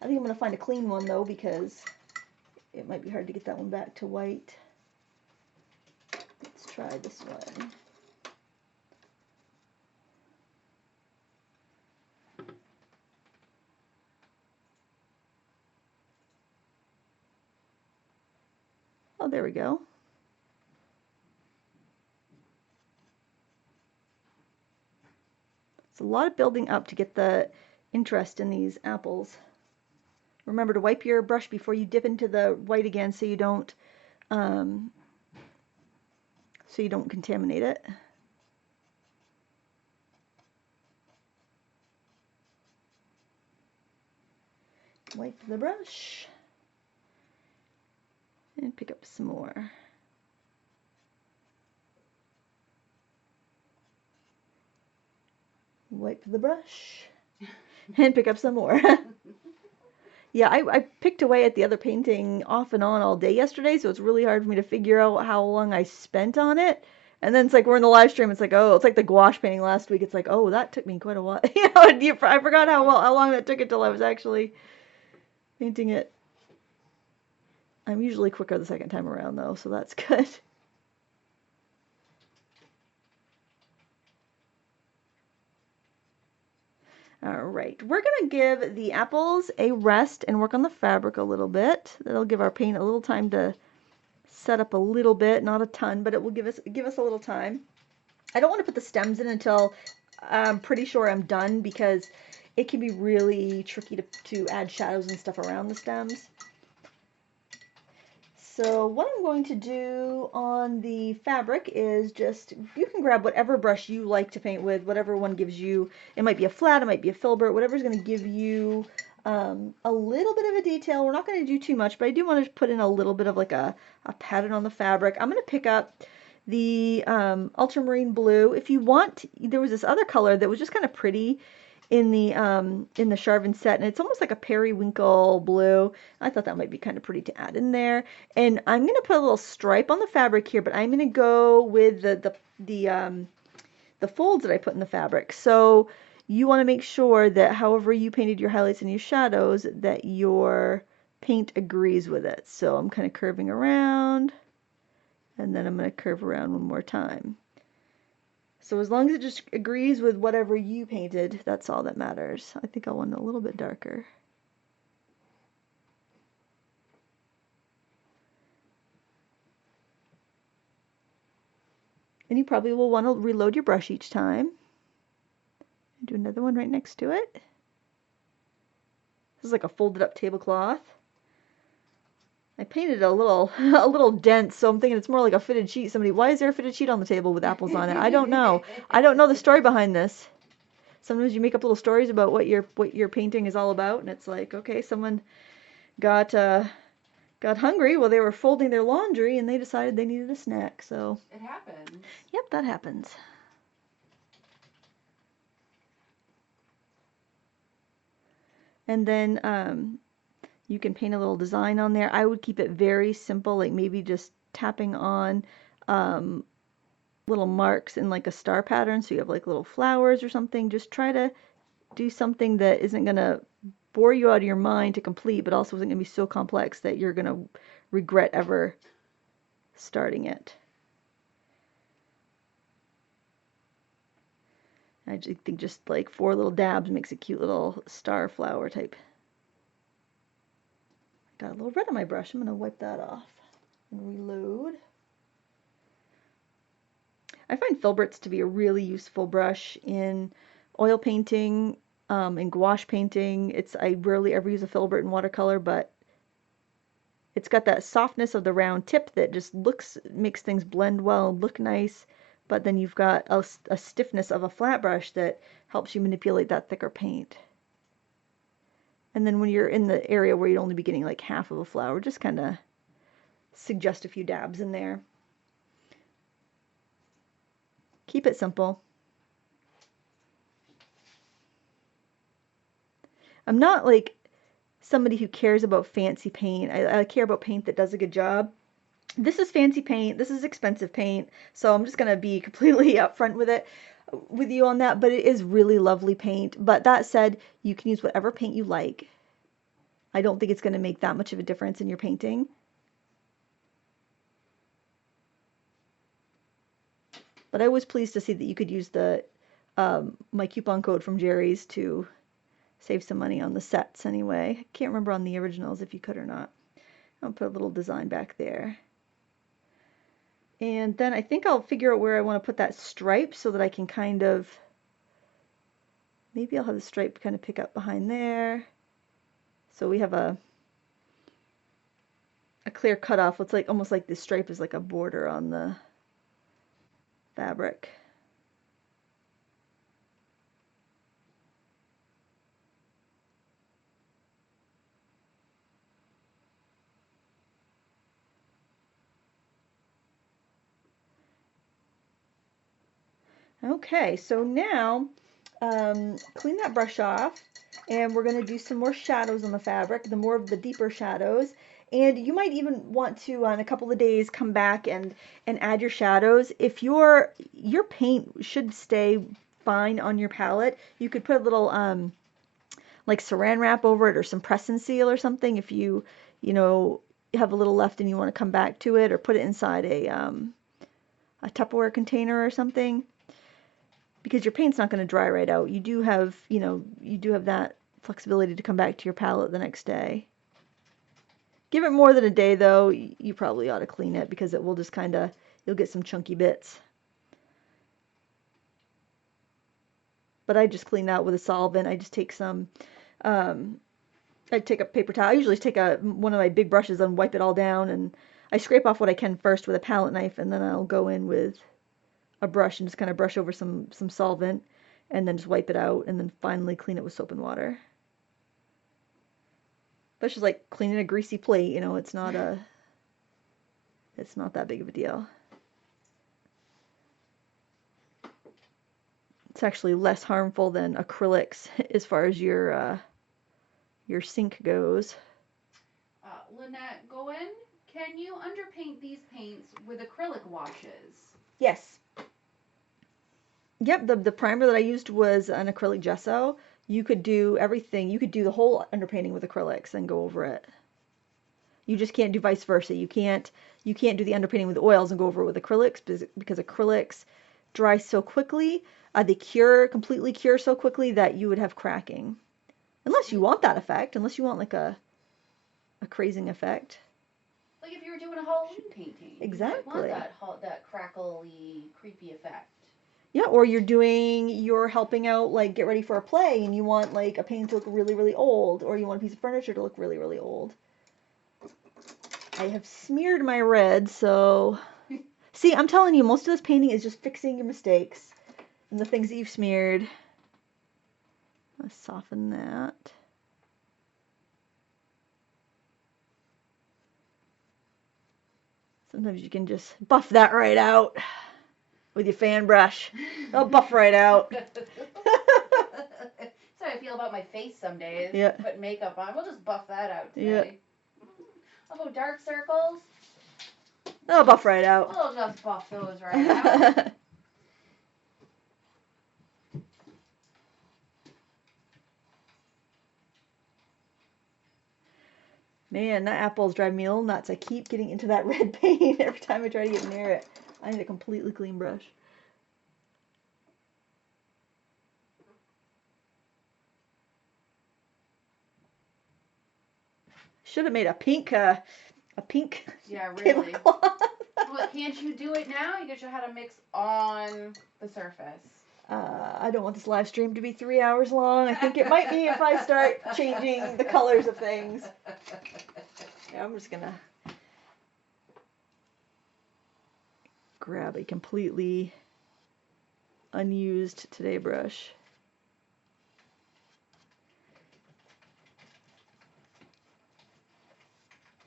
I think I'm going to find a clean one though, because it might be hard to get that one back to white. Let's try this one. Oh, there we go. It's a lot of building up to get the interest in these apples. Remember to wipe your brush before you dip into the white again, so you don't contaminate it. Wipe the brush and pick up some more. Wipe the brush and pick up some more. Yeah, I picked away at the other painting off and on all day yesterday, so it's really hard for me to figure out how long I spent on it. And then it's like we're in the live stream. It's like, oh, it's like the gouache painting last week. It's like, oh, that took me quite a while. I forgot how long that took until I was actually painting it. I'm usually quicker the second time around though, so that's good. All right, we're gonna give the apples a rest and work on the fabric a little bit. That'll give our paint a little time to set up a little bit, not a ton, but it will give us a little time. I don't want to put the stems in until I'm pretty sure I'm done, because it can be really tricky to add shadows and stuff around the stems. So what I'm going to do on the fabric is just, you can grab whatever brush you like to paint with, whatever one gives you. It might be a flat, it might be a filbert, whatever's going to give you a little bit of a detail. We're not going to do too much, but I do want to put in a little bit of like a pattern on the fabric. I'm going to pick up the ultramarine blue. If you want, there was this other color that was just kind of pretty in the Charvin set, and it's almost like a periwinkle blue. I thought that might be kind of pretty to add in there. And I'm going to put a little stripe on the fabric here, but I'm going to go with the folds that I put in the fabric. So you want to make sure that however you painted your highlights and your shadows, that your paint agrees with it. So I'm kind of curving around, and then I'm going to curve around one more time. So as long as it just agrees with whatever you painted, that's all that matters. I think I want it a little bit darker. And you probably will want to reload your brush each time. And do another one right next to it. This is like a folded up tablecloth. I painted a little dense, so I'm thinking it's more like a fitted sheet. Why is there a fitted sheet on the table with apples on it? I don't know. I don't know the story behind this. Sometimes you make up little stories about what your painting is all about, and it's like, okay, someone got hungry while they were folding their laundry, and they decided they needed a snack. So it happens. Yep, that happens. And then you can paint a little design on there. I would keep it very simple, like maybe just tapping on little marks in like a star pattern, so you have like little flowers or something. Just try to do something that isn't going to bore you out of your mind to complete, but also isn't going to be so complex that you're going to regret ever starting it. I think just like 4 little dabs makes a cute little star flower type. Got a little red on my brush. I'm going to wipe that off and reload. I find filberts to be a really useful brush in oil painting, in gouache painting. I rarely ever use a filbert in watercolor, but it's got that softness of the round tip that just makes things blend well, look nice, but then you've got a stiffness of a flat brush that helps you manipulate that thicker paint. And then when you're in the area where you'd only be getting like half of a flower, just kind of suggest a few dabs in there. Keep it simple. I'm not like somebody who cares about fancy paint. I care about paint that does a good job. This is fancy paint. This is expensive paint. So I'm just going to be completely upfront with you on that. But it is really lovely paint. But that said, you can use whatever paint you like. I don't think it's going to make that much of a difference in your painting. But I was pleased to see that you could use my coupon code from Jerry's to save some money on the sets anyway. I can't remember on the originals if you could or not. I'll put a little design back there. And then I think I'll figure out where I want to put that stripe so that I can kind of, maybe I'll have the stripe kind of pick up behind there. So we have a clear cutoff. It's like almost like this stripe is like a border on the fabric. Okay, so now clean that brush off, and we're going to do some more shadows on the fabric, the deeper shadows. And you might even want to, on a couple of days, come back and add your shadows. If your paint should stay fine on your palette, you could put a little like saran wrap over it or some press and seal or something if you have a little left and you want to come back to it, or put it inside a Tupperware container or something. Because your paint's not going to dry right out. You do have that flexibility to come back to your palette the next day. Give it more than a day though. You probably ought to clean it because it will just you'll get some chunky bits. But I just clean that with a solvent. I just take some, I take a paper towel. I usually take one of my big brushes and wipe it all down, and I scrape off what I can first with a palette knife, and then I'll go in with a brush and just kind of brush over some solvent, and then just wipe it out, and then finally clean it with soap and water. But it's just like cleaning a greasy plate, it's not that big of a deal. It's actually less harmful than acrylics as far as your sink goes. Lynette, go in. Can you underpaint these paints with acrylic washes? Yes. Yep, the primer that I used was an acrylic gesso. You could do everything. You could do the whole underpainting with acrylics and go over it. You just can't do vice versa. You can't do the underpainting with oils and go over it with acrylics because acrylics dry so quickly. They completely cure so quickly that you would have cracking. Unless you want that effect, unless you want like a crazing effect. Like if you were doing a Halloween painting. Exactly. You want that crackly, creepy effect. Yeah, or you're helping out, like, get ready for a play, and you want, like, a painting to look really, really old, or you want a piece of furniture to look really, really old. I have smeared my red, so... See, I'm telling you, most of this painting is just fixing your mistakes and the things that you've smeared. Let's soften that. Sometimes you can just buff that right out with your fan brush. It'll buff right out. That's how I feel about my face some days. Yeah. Put makeup on. We'll just buff that out today. Yeah. I'll go dark circles. It'll buff right out. We'll just buff those right out. Man, that apple's driving me a little nuts. I keep getting into that red paint every time I try to get near it. I need a completely clean brush. Should have made a pink yeah, really. tablecloth. Well, can't you do it now? You get you how to mix on the surface. I don't want this live stream to be 3 hours long. I think it might be if I start changing the colors of things. Yeah, I'm just gonna grab a completely unused Today brush.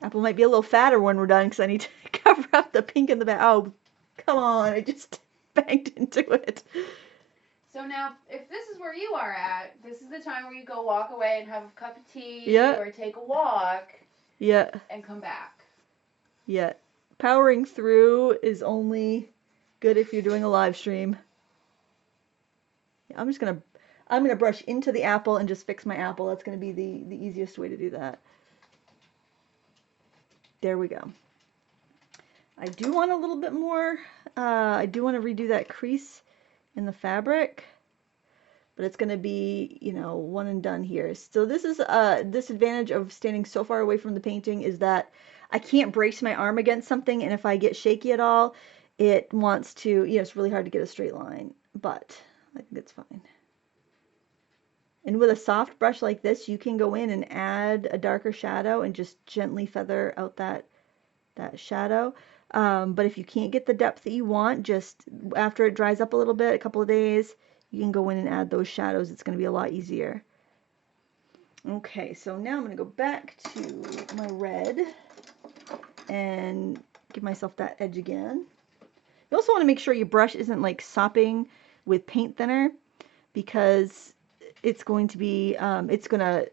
Apple might be a little fatter when we're done because I need to cover up the pink in the back. Oh, come on, I just banged into it. So now, if this is where you are at, this is the time where you go walk away and have a cup of tea or take a walk. Yeah. And come back. Yeah. Powering through is only good if you're doing a live stream. Yeah, I'm gonna brush into the apple and just fix my apple. That's gonna be the easiest way to do that. There we go. I do want a little bit more. I do want to redo that crease in the fabric, but it's going to be, you know, one and done here. So this is a disadvantage of standing so far away from the painting, is that I can't brace my arm against something, and if I get shaky at all, it wants to, you know, it's really hard to get a straight line, but I think it's fine. And with a soft brush like this, you can go in and add a darker shadow and just gently feather out that shadow. But if you can't get the depth that you want, just after it dries up a little bit, a couple of days, you can go in and add those shadows. It's going to be a lot easier. Okay, so now I'm going to go back to my red and give myself that edge again. You also want to make sure your brush isn't like sopping with paint thinner, because it's going to be, it's going to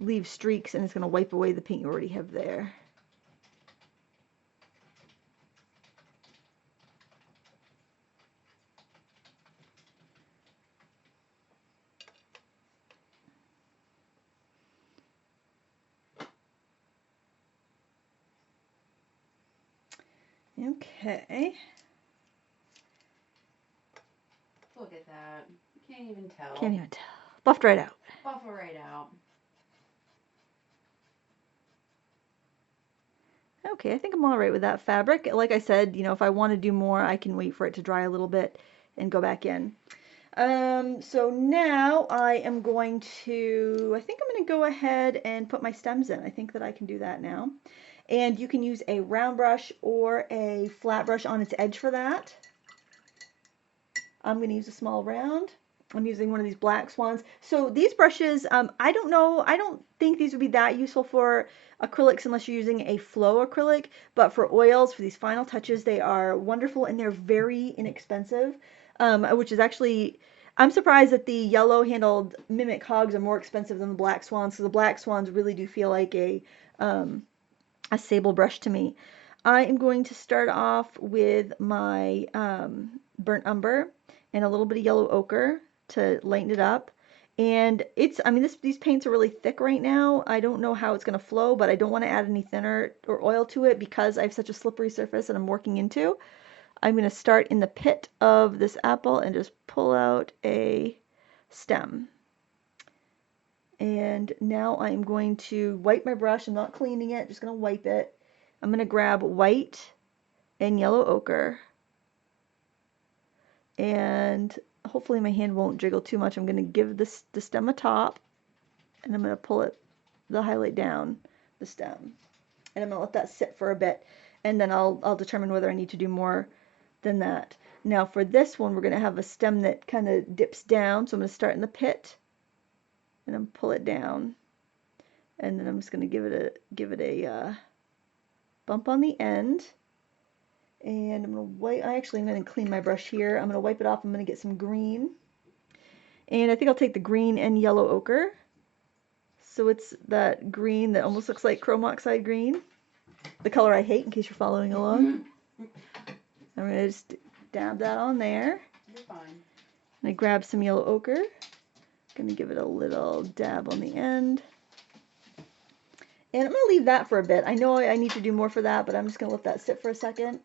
leave streaks and it's going to wipe away the paint you already have there. Okay. Look at that. You can't even tell. Can't even tell. Buffed right out. Buff it right out. Okay, I think I'm all right with that fabric. Like I said, you know, if I want to do more, I can wait for it to dry a little bit and go back in. So now I am going to, I think I'm going to go ahead and put my stems in. I think that I can do that now. And you can use a round brush or a flat brush on its edge for that. I'm going to use a small round. I'm using one of these black swans. So these brushes, I don't know, I don't think these would be that useful for acrylics unless you're using a flow acrylic, but for oils, for these final touches, they are wonderful, and they're very inexpensive, which is actually, I'm surprised that the yellow handled Mimic Hogs are more expensive than the black swans, because the black swans really do feel like a sable brush to me. I am going to start off with my burnt umber and a little bit of yellow ochre to lighten it up. And it's, I mean, these paints are really thick right now. I don't know how it's going to flow, but I don't want to add any thinner or oil to it because I have such a slippery surface that I'm working into. I'm going to start in the pit of this apple and just pull out a stem. And now I'm going to wipe my brush. I'm not cleaning it, just going to wipe it. I'm going to grab white and yellow ochre. And hopefully my hand won't jiggle too much. I'm going to give the stem a top, and I'm going to pull the highlight down the stem. And I'm going to let that sit for a bit, and then I'll determine whether I need to do more than that. Now for this one, we're going to have a stem that kind of dips down, so I'm going to start in the pit, and I'm pull it down, and then I'm just going to give it a bump on the end. And I'm going to wipe, I'm going to clean my brush here. I'm going to wipe it off. I'm going to get some green. And I think I'll take the green and yellow ochre. So it's that green that almost looks like chrome oxide green. The color I hate, in case you're following along. I'm going to just dab that on there. You're fine. And I grab some yellow ochre. Going to give it a little dab on the end. And I'm going to leave that for a bit. I know I need to do more for that, but I'm just going to let that sit for a second.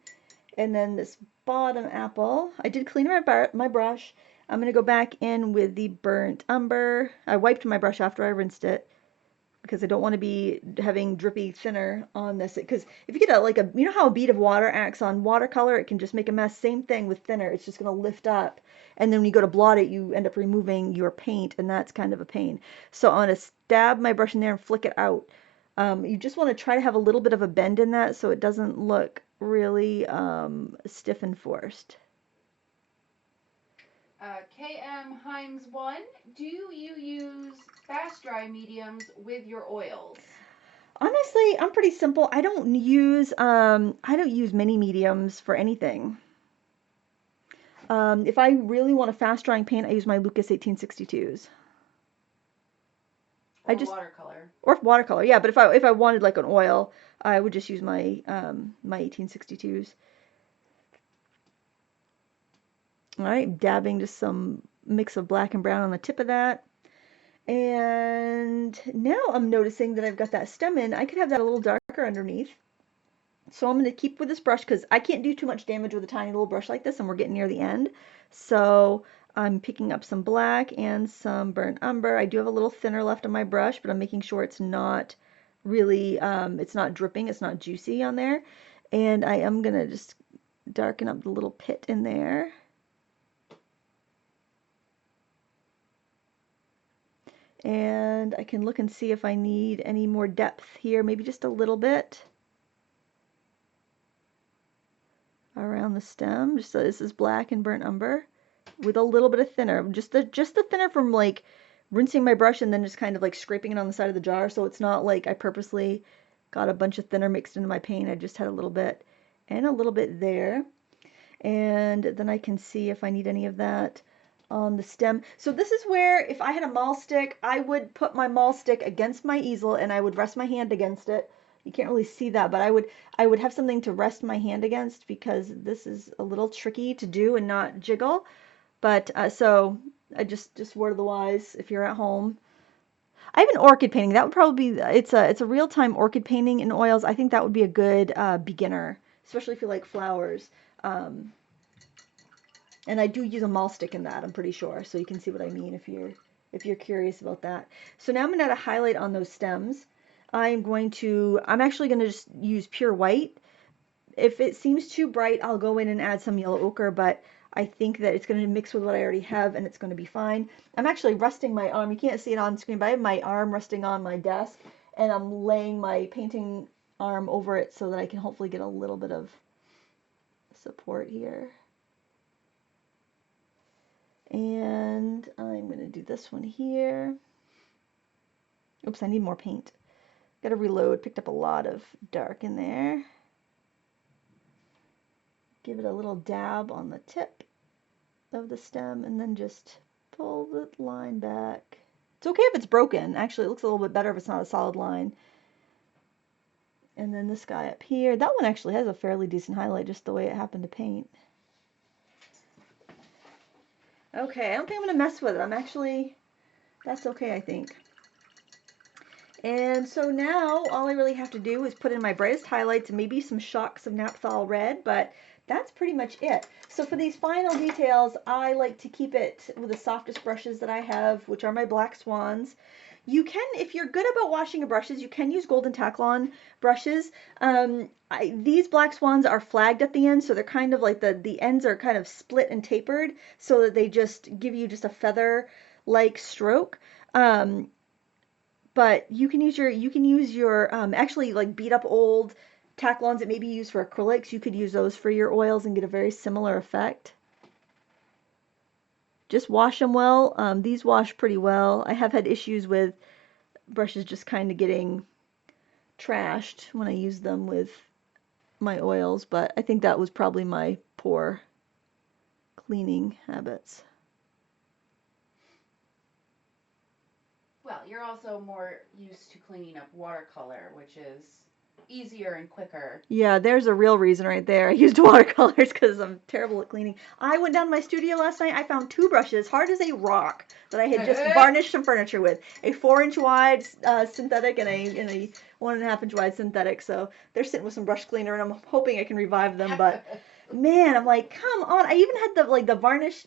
And then this bottom apple, I did clean my brush. I'm going to go back in with the burnt umber. I wiped my brush after I rinsed it because I don't want to be having drippy thinner on this. Because if you get you know how a bead of water acts on watercolor, it can just make a mess. Same thing with thinner. It's just going to lift up and then when you go to blot it, you end up removing your paint, and that's kind of a pain. So I'm going to stab my brush in there and flick it out. You just want to try to have a little bit of a bend in that so it doesn't look really stiff and forced. KM Himes 1, do you use fast dry mediums with your oils? Honestly, I'm pretty simple. I don't use many mediums for anything. If I really want a fast drying paint, I use my Lucas 1862s. Or watercolor. Or watercolor, yeah. But if I wanted like an oil, I would just use my my 1862s. All right, dabbing just some mix of black and brown on the tip of that. And now I'm noticing that I've got that stem in. I could have that a little darker underneath. So I'm going to keep with this brush because I can't do too much damage with a tiny little brush like this, and we're getting near the end. So I'm picking up some black and some burnt umber. I do have a little thinner left on my brush, but I'm making sure it's not really, it's not dripping, it's not juicy on there. And I am going to just darken up the little pit in there. And I can look and see if I need any more depth here, maybe just a little bit around the stem. Just so this is black and burnt umber with a little bit of thinner, just the thinner from like rinsing my brush and then just kind of like scraping it on the side of the jar, so it's not like I purposely got a bunch of thinner mixed into my paint. I just had a little bit and a little bit there, and then I can see if I need any of that on the stem. So this is where if I had a mahl stick, I would put my mahl stick against my easel and I would rest my hand against it. You can't really see that, but I would have something to rest my hand against because this is a little tricky to do and not jiggle. But so I just word of the wise if you're at home. I have an orchid painting. That would probably be, it's a real-time orchid painting in oils. I think that would be a good beginner, especially if you like flowers. And I do use a mahl stick in that, I'm pretty sure, so you can see what I mean if you're curious about that. So now I'm going to add a highlight on those stems. I'm actually going to just use pure white. If it seems too bright, I'll go in and add some yellow ochre, but I think that it's going to mix with what I already have and it's going to be fine. I'm actually resting my arm. You can't see it on screen, but I have my arm resting on my desk and I'm laying my painting arm over it so that I can hopefully get a little bit of support here. And I'm going to do this one here. Oops, I need more paint. Got to reload. Picked up a lot of dark in there. Give it a little dab on the tip of the stem and then just pull the line back. It's okay if it's broken. Actually, it looks a little bit better if it's not a solid line. And then this guy up here. That one actually has a fairly decent highlight just the way it happened to paint. Okay, I don't think I'm going to mess with it. That's okay, I think. And so now all I really have to do is put in my brightest highlights and maybe some shocks of naphthol red, but that's pretty much it. So for these final details, I like to keep it with the softest brushes that I have, which are my Black Swans. You can, if you're good about washing your brushes, you can use Golden Taklon brushes. These Black Swans are flagged at the end, so they're kind of like the ends are kind of split and tapered so that they just give you just a feather-like stroke. But you can use your actually like beat up old Taklons that maybe used for acrylics. You could use those for your oils and get a very similar effect. Just wash them well. These wash pretty well. I have had issues with brushes just kind of getting trashed when I use them with my oils, but I think that was probably my poor cleaning habits. Well, you're also more used to cleaning up watercolor, which is easier and quicker. Yeah, there's a real reason right there. I used watercolors because I'm terrible at cleaning. I went down to my studio last night. I found two brushes, hard as a rock, that I had just varnished some furniture with. A 4-inch wide synthetic and a 1.5-inch wide synthetic. So they're sitting with some brush cleaner, and I'm hoping I can revive them. But man, I'm like, come on! I even had the varnish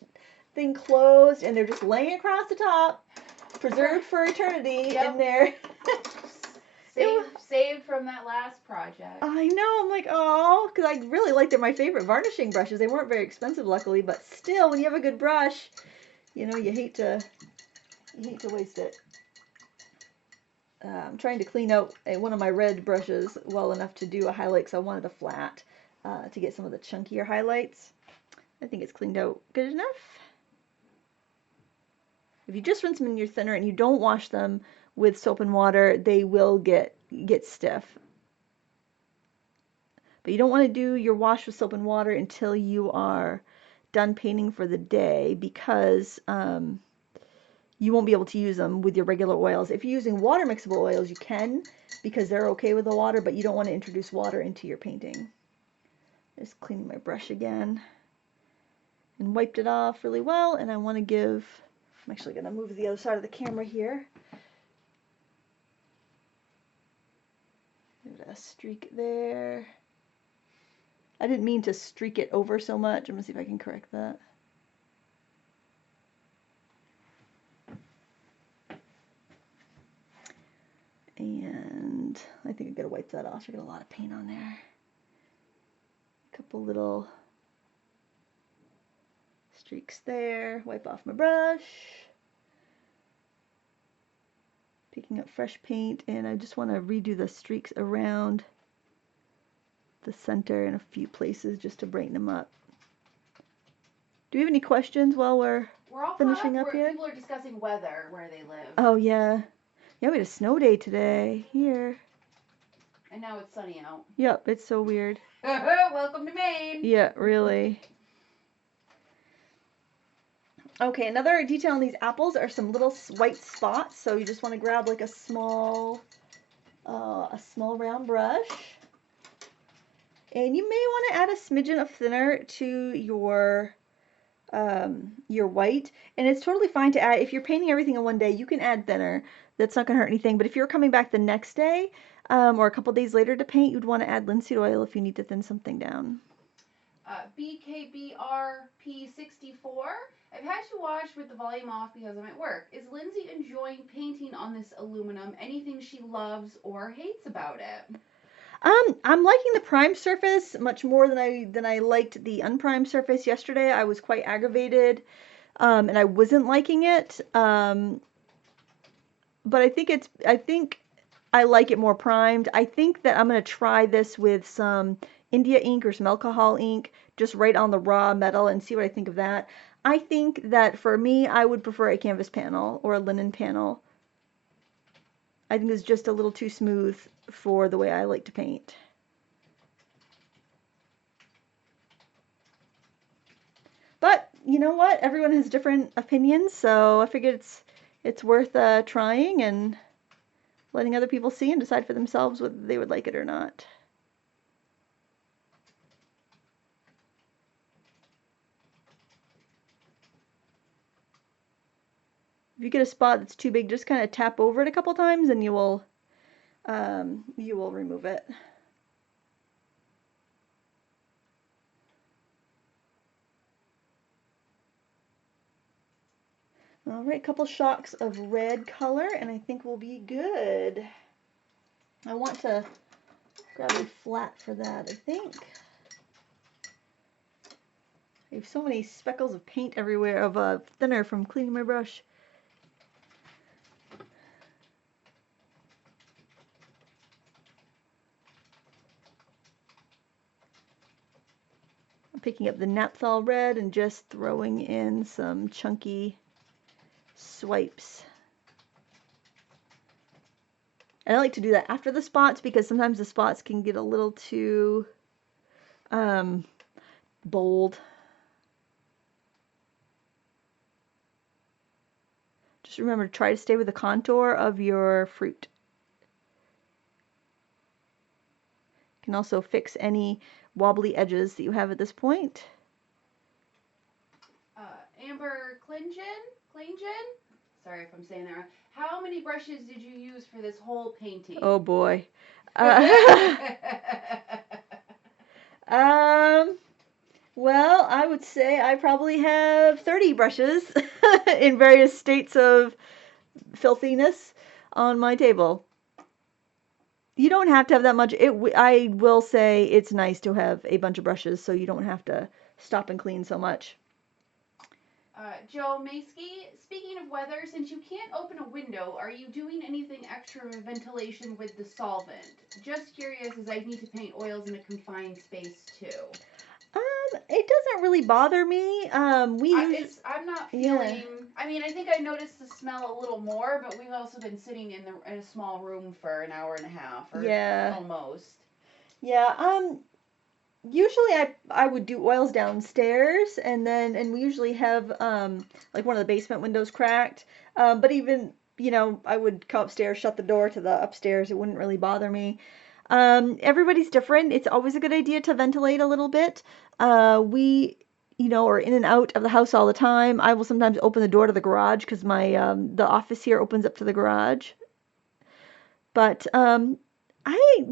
thing closed, and they're just laying across the top, preserved for eternity in there. Saved from that last project. I know, I'm like, oh, because I really liked it. My favorite varnishing brushes. They weren't very expensive, luckily, but still, when you have a good brush, you know, you hate to waste it. I'm trying to clean out one of my red brushes well enough to do a highlight, because I wanted a flat to get some of the chunkier highlights. I think it's cleaned out good enough. If you just rinse them in your thinner and you don't wash them with soap and water, they will get stiff. But you don't want to do your wash with soap and water until you are done painting for the day, because you won't be able to use them with your regular oils. If you're using water mixable oils, you can, because they're okay with the water, but you don't want to introduce water into your painting. Just cleaning my brush again and wiped it off really well, and I want to give, I'm actually going to move the other side of the camera here. Give it a streak there. I didn't mean to streak it over so much. I'm going to see if I can correct that. And I think I'm going to wipe that off. I got a lot of paint on there. A couple little streaks there. Wipe off my brush. Picking up fresh paint, and I just want to redo the streaks around the center in a few places just to brighten them up. Do we have any questions while we're all finishing up here? People are discussing weather where they live. Oh yeah. Yeah, we had a snow day today here. And now it's sunny out. Yep, it's so weird. Welcome to Maine. Yeah, really. Okay, another detail on these apples are some little white spots. So you just want to grab like a small round brush. And you may want to add a smidgen of thinner to your white. And it's totally fine to add, if you're painting everything in one day, you can add thinner. That's not going to hurt anything. But if you're coming back the next day or a couple days later to paint, you'd want to add linseed oil if you need to thin something down. BKBRP64. I've had to watch with the volume off because I'm at work. Is Lindsay enjoying painting on this aluminum? Anything she loves or hates about it? I'm liking the primed surface much more than I liked the unprimed surface yesterday. I was quite aggravated, and I wasn't liking it. But I think I like it more primed. I think that I'm gonna try this with some India ink or some alcohol ink, just right on the raw metal, and see what I think of that. I think that for me, I would prefer a canvas panel or a linen panel. I think it's just a little too smooth for the way I like to paint. But you know what? Everyone has different opinions, so I figured it's worth trying and letting other people see and decide for themselves whether they would like it or not. If you get a spot that's too big, just kind of tap over it a couple times and you will remove it. All right, a couple shocks of red color, and I think we'll be good. I want to grab a flat for that, I think. I have so many speckles of paint everywhere, of thinner from cleaning my brush. I'm picking up the naphthol red and just throwing in some chunky swipes. And I like to do that after the spots because sometimes the spots can get a little too bold. Just remember to try to stay with the contour of your fruit. You can also fix any wobbly edges that you have at this point. Amber Klingen? Sorry if I'm saying that wrong. How many brushes did you use for this whole painting? Oh boy. Well, I would say I probably have 30 brushes in various states of filthiness on my table. You don't have to have that much. I will say it's nice to have a bunch of brushes so you don't have to stop and clean so much. Joe Maskey, speaking of weather, since you can't open a window, are you doing anything extra ventilation with the solvent? Just curious, as I need to paint oils in a confined space too. It doesn't really bother me. I'm not feeling. Yeah. I mean, I think I noticed the smell a little more, but we've also been sitting in a small room for an hour and a half, or Yeah. almost. Yeah. Usually I would do oils downstairs, and we usually have like one of the basement windows cracked. But even, I would come upstairs, shut the door to the upstairs. It wouldn't really bother me. Everybody's different. It's always a good idea to ventilate a little bit. We, are in and out of the house all the time. I will sometimes open the door to the garage because my the office here opens up to the garage. But I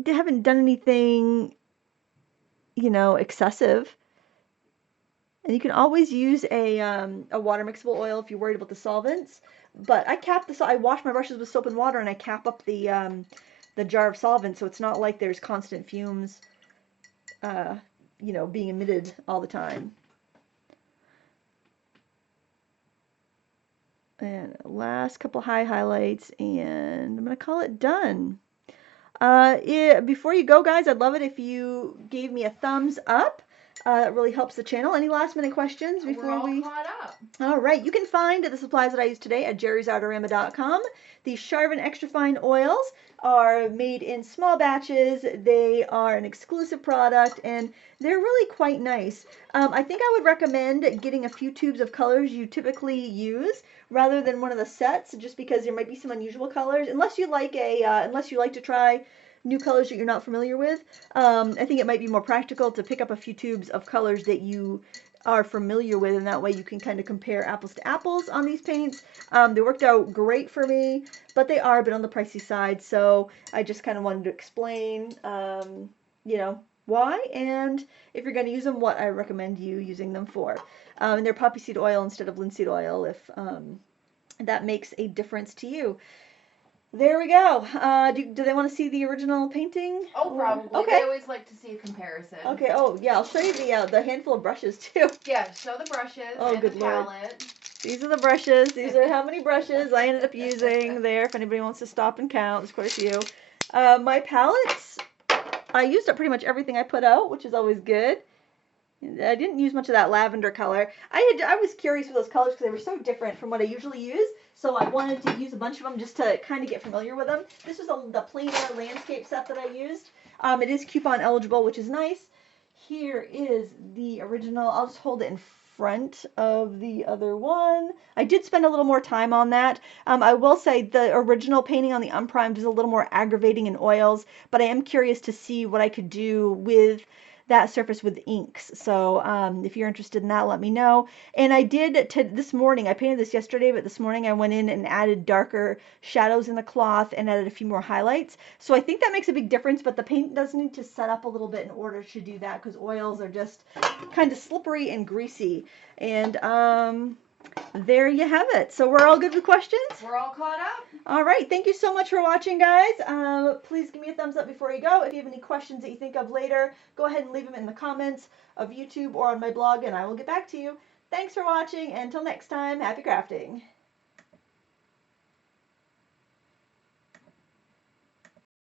haven't done anything, excessive. And you can always use a water mixable oil if you're worried about the solvents. But I wash my brushes with soap and water, and I cap up the jar of solvent, so it's not like there's constant fumes, uh, being emitted all the time. And last couple highlights, and I'm gonna call it done. Before you go, guys, I'd love it if you gave me a thumbs up. That really helps the channel. Any last minute questions before We're all caught up. All right, you can find the supplies that I used today at jerrysartorama.com. The Charvin Extra Fine Oils are made in small batches. They are an exclusive product, and they're really quite nice. I think I would recommend getting a few tubes of colors you typically use rather than one of the sets, just because there might be some unusual colors. Unless you like to try new colors that you're not familiar with, I think it might be more practical to pick up a few tubes of colors that you are familiar with, and that way you can kind of compare apples to apples on these paints. They worked out great for me, but they are a bit on the pricey side, so I just kind of wanted to explain, why, and if you're going to use them, what I recommend you using them for. And they're poppy seed oil instead of linseed oil, if that makes a difference to you. There we go. Do they want to see the original painting? Oh, probably. Okay. I always like to see a comparison. Okay. Oh, yeah. I'll show you the handful of brushes too. Yeah, show the brushes and good the Lord. palette. These are the brushes. These are how many brushes I ended up using there. If anybody wants to stop and count, there's quite a few. My palettes, I used up pretty much everything I put out, which is always good. I didn't use much of that lavender color. I was curious with those colors because they were so different from what I usually use, so I wanted to use a bunch of them just to kind of get familiar with them. This was the plainer landscape set that I used. It is coupon eligible, which is nice. Here is the original. I'll just hold it in front of the other one. I did spend a little more time on that. I will say the original painting on the unprimed is a little more aggravating in oils, but I am curious to see what I could do with that surface with inks. So if you're interested in that, let me know. And I did this morning, I painted this yesterday, but this morning I went in and added darker shadows in the cloth and added a few more highlights. So I think that makes a big difference, but the paint does need to set up a little bit in order to do that because oils are just kind of slippery and greasy. And there you have it. So we're all good with questions? We're all caught up. All right. Thank you so much for watching, guys. Please give me a thumbs up before you go. If you have any questions that you think of later, go ahead and leave them in the comments of YouTube or on my blog, and I will get back to you. Thanks for watching. Until next time, happy crafting.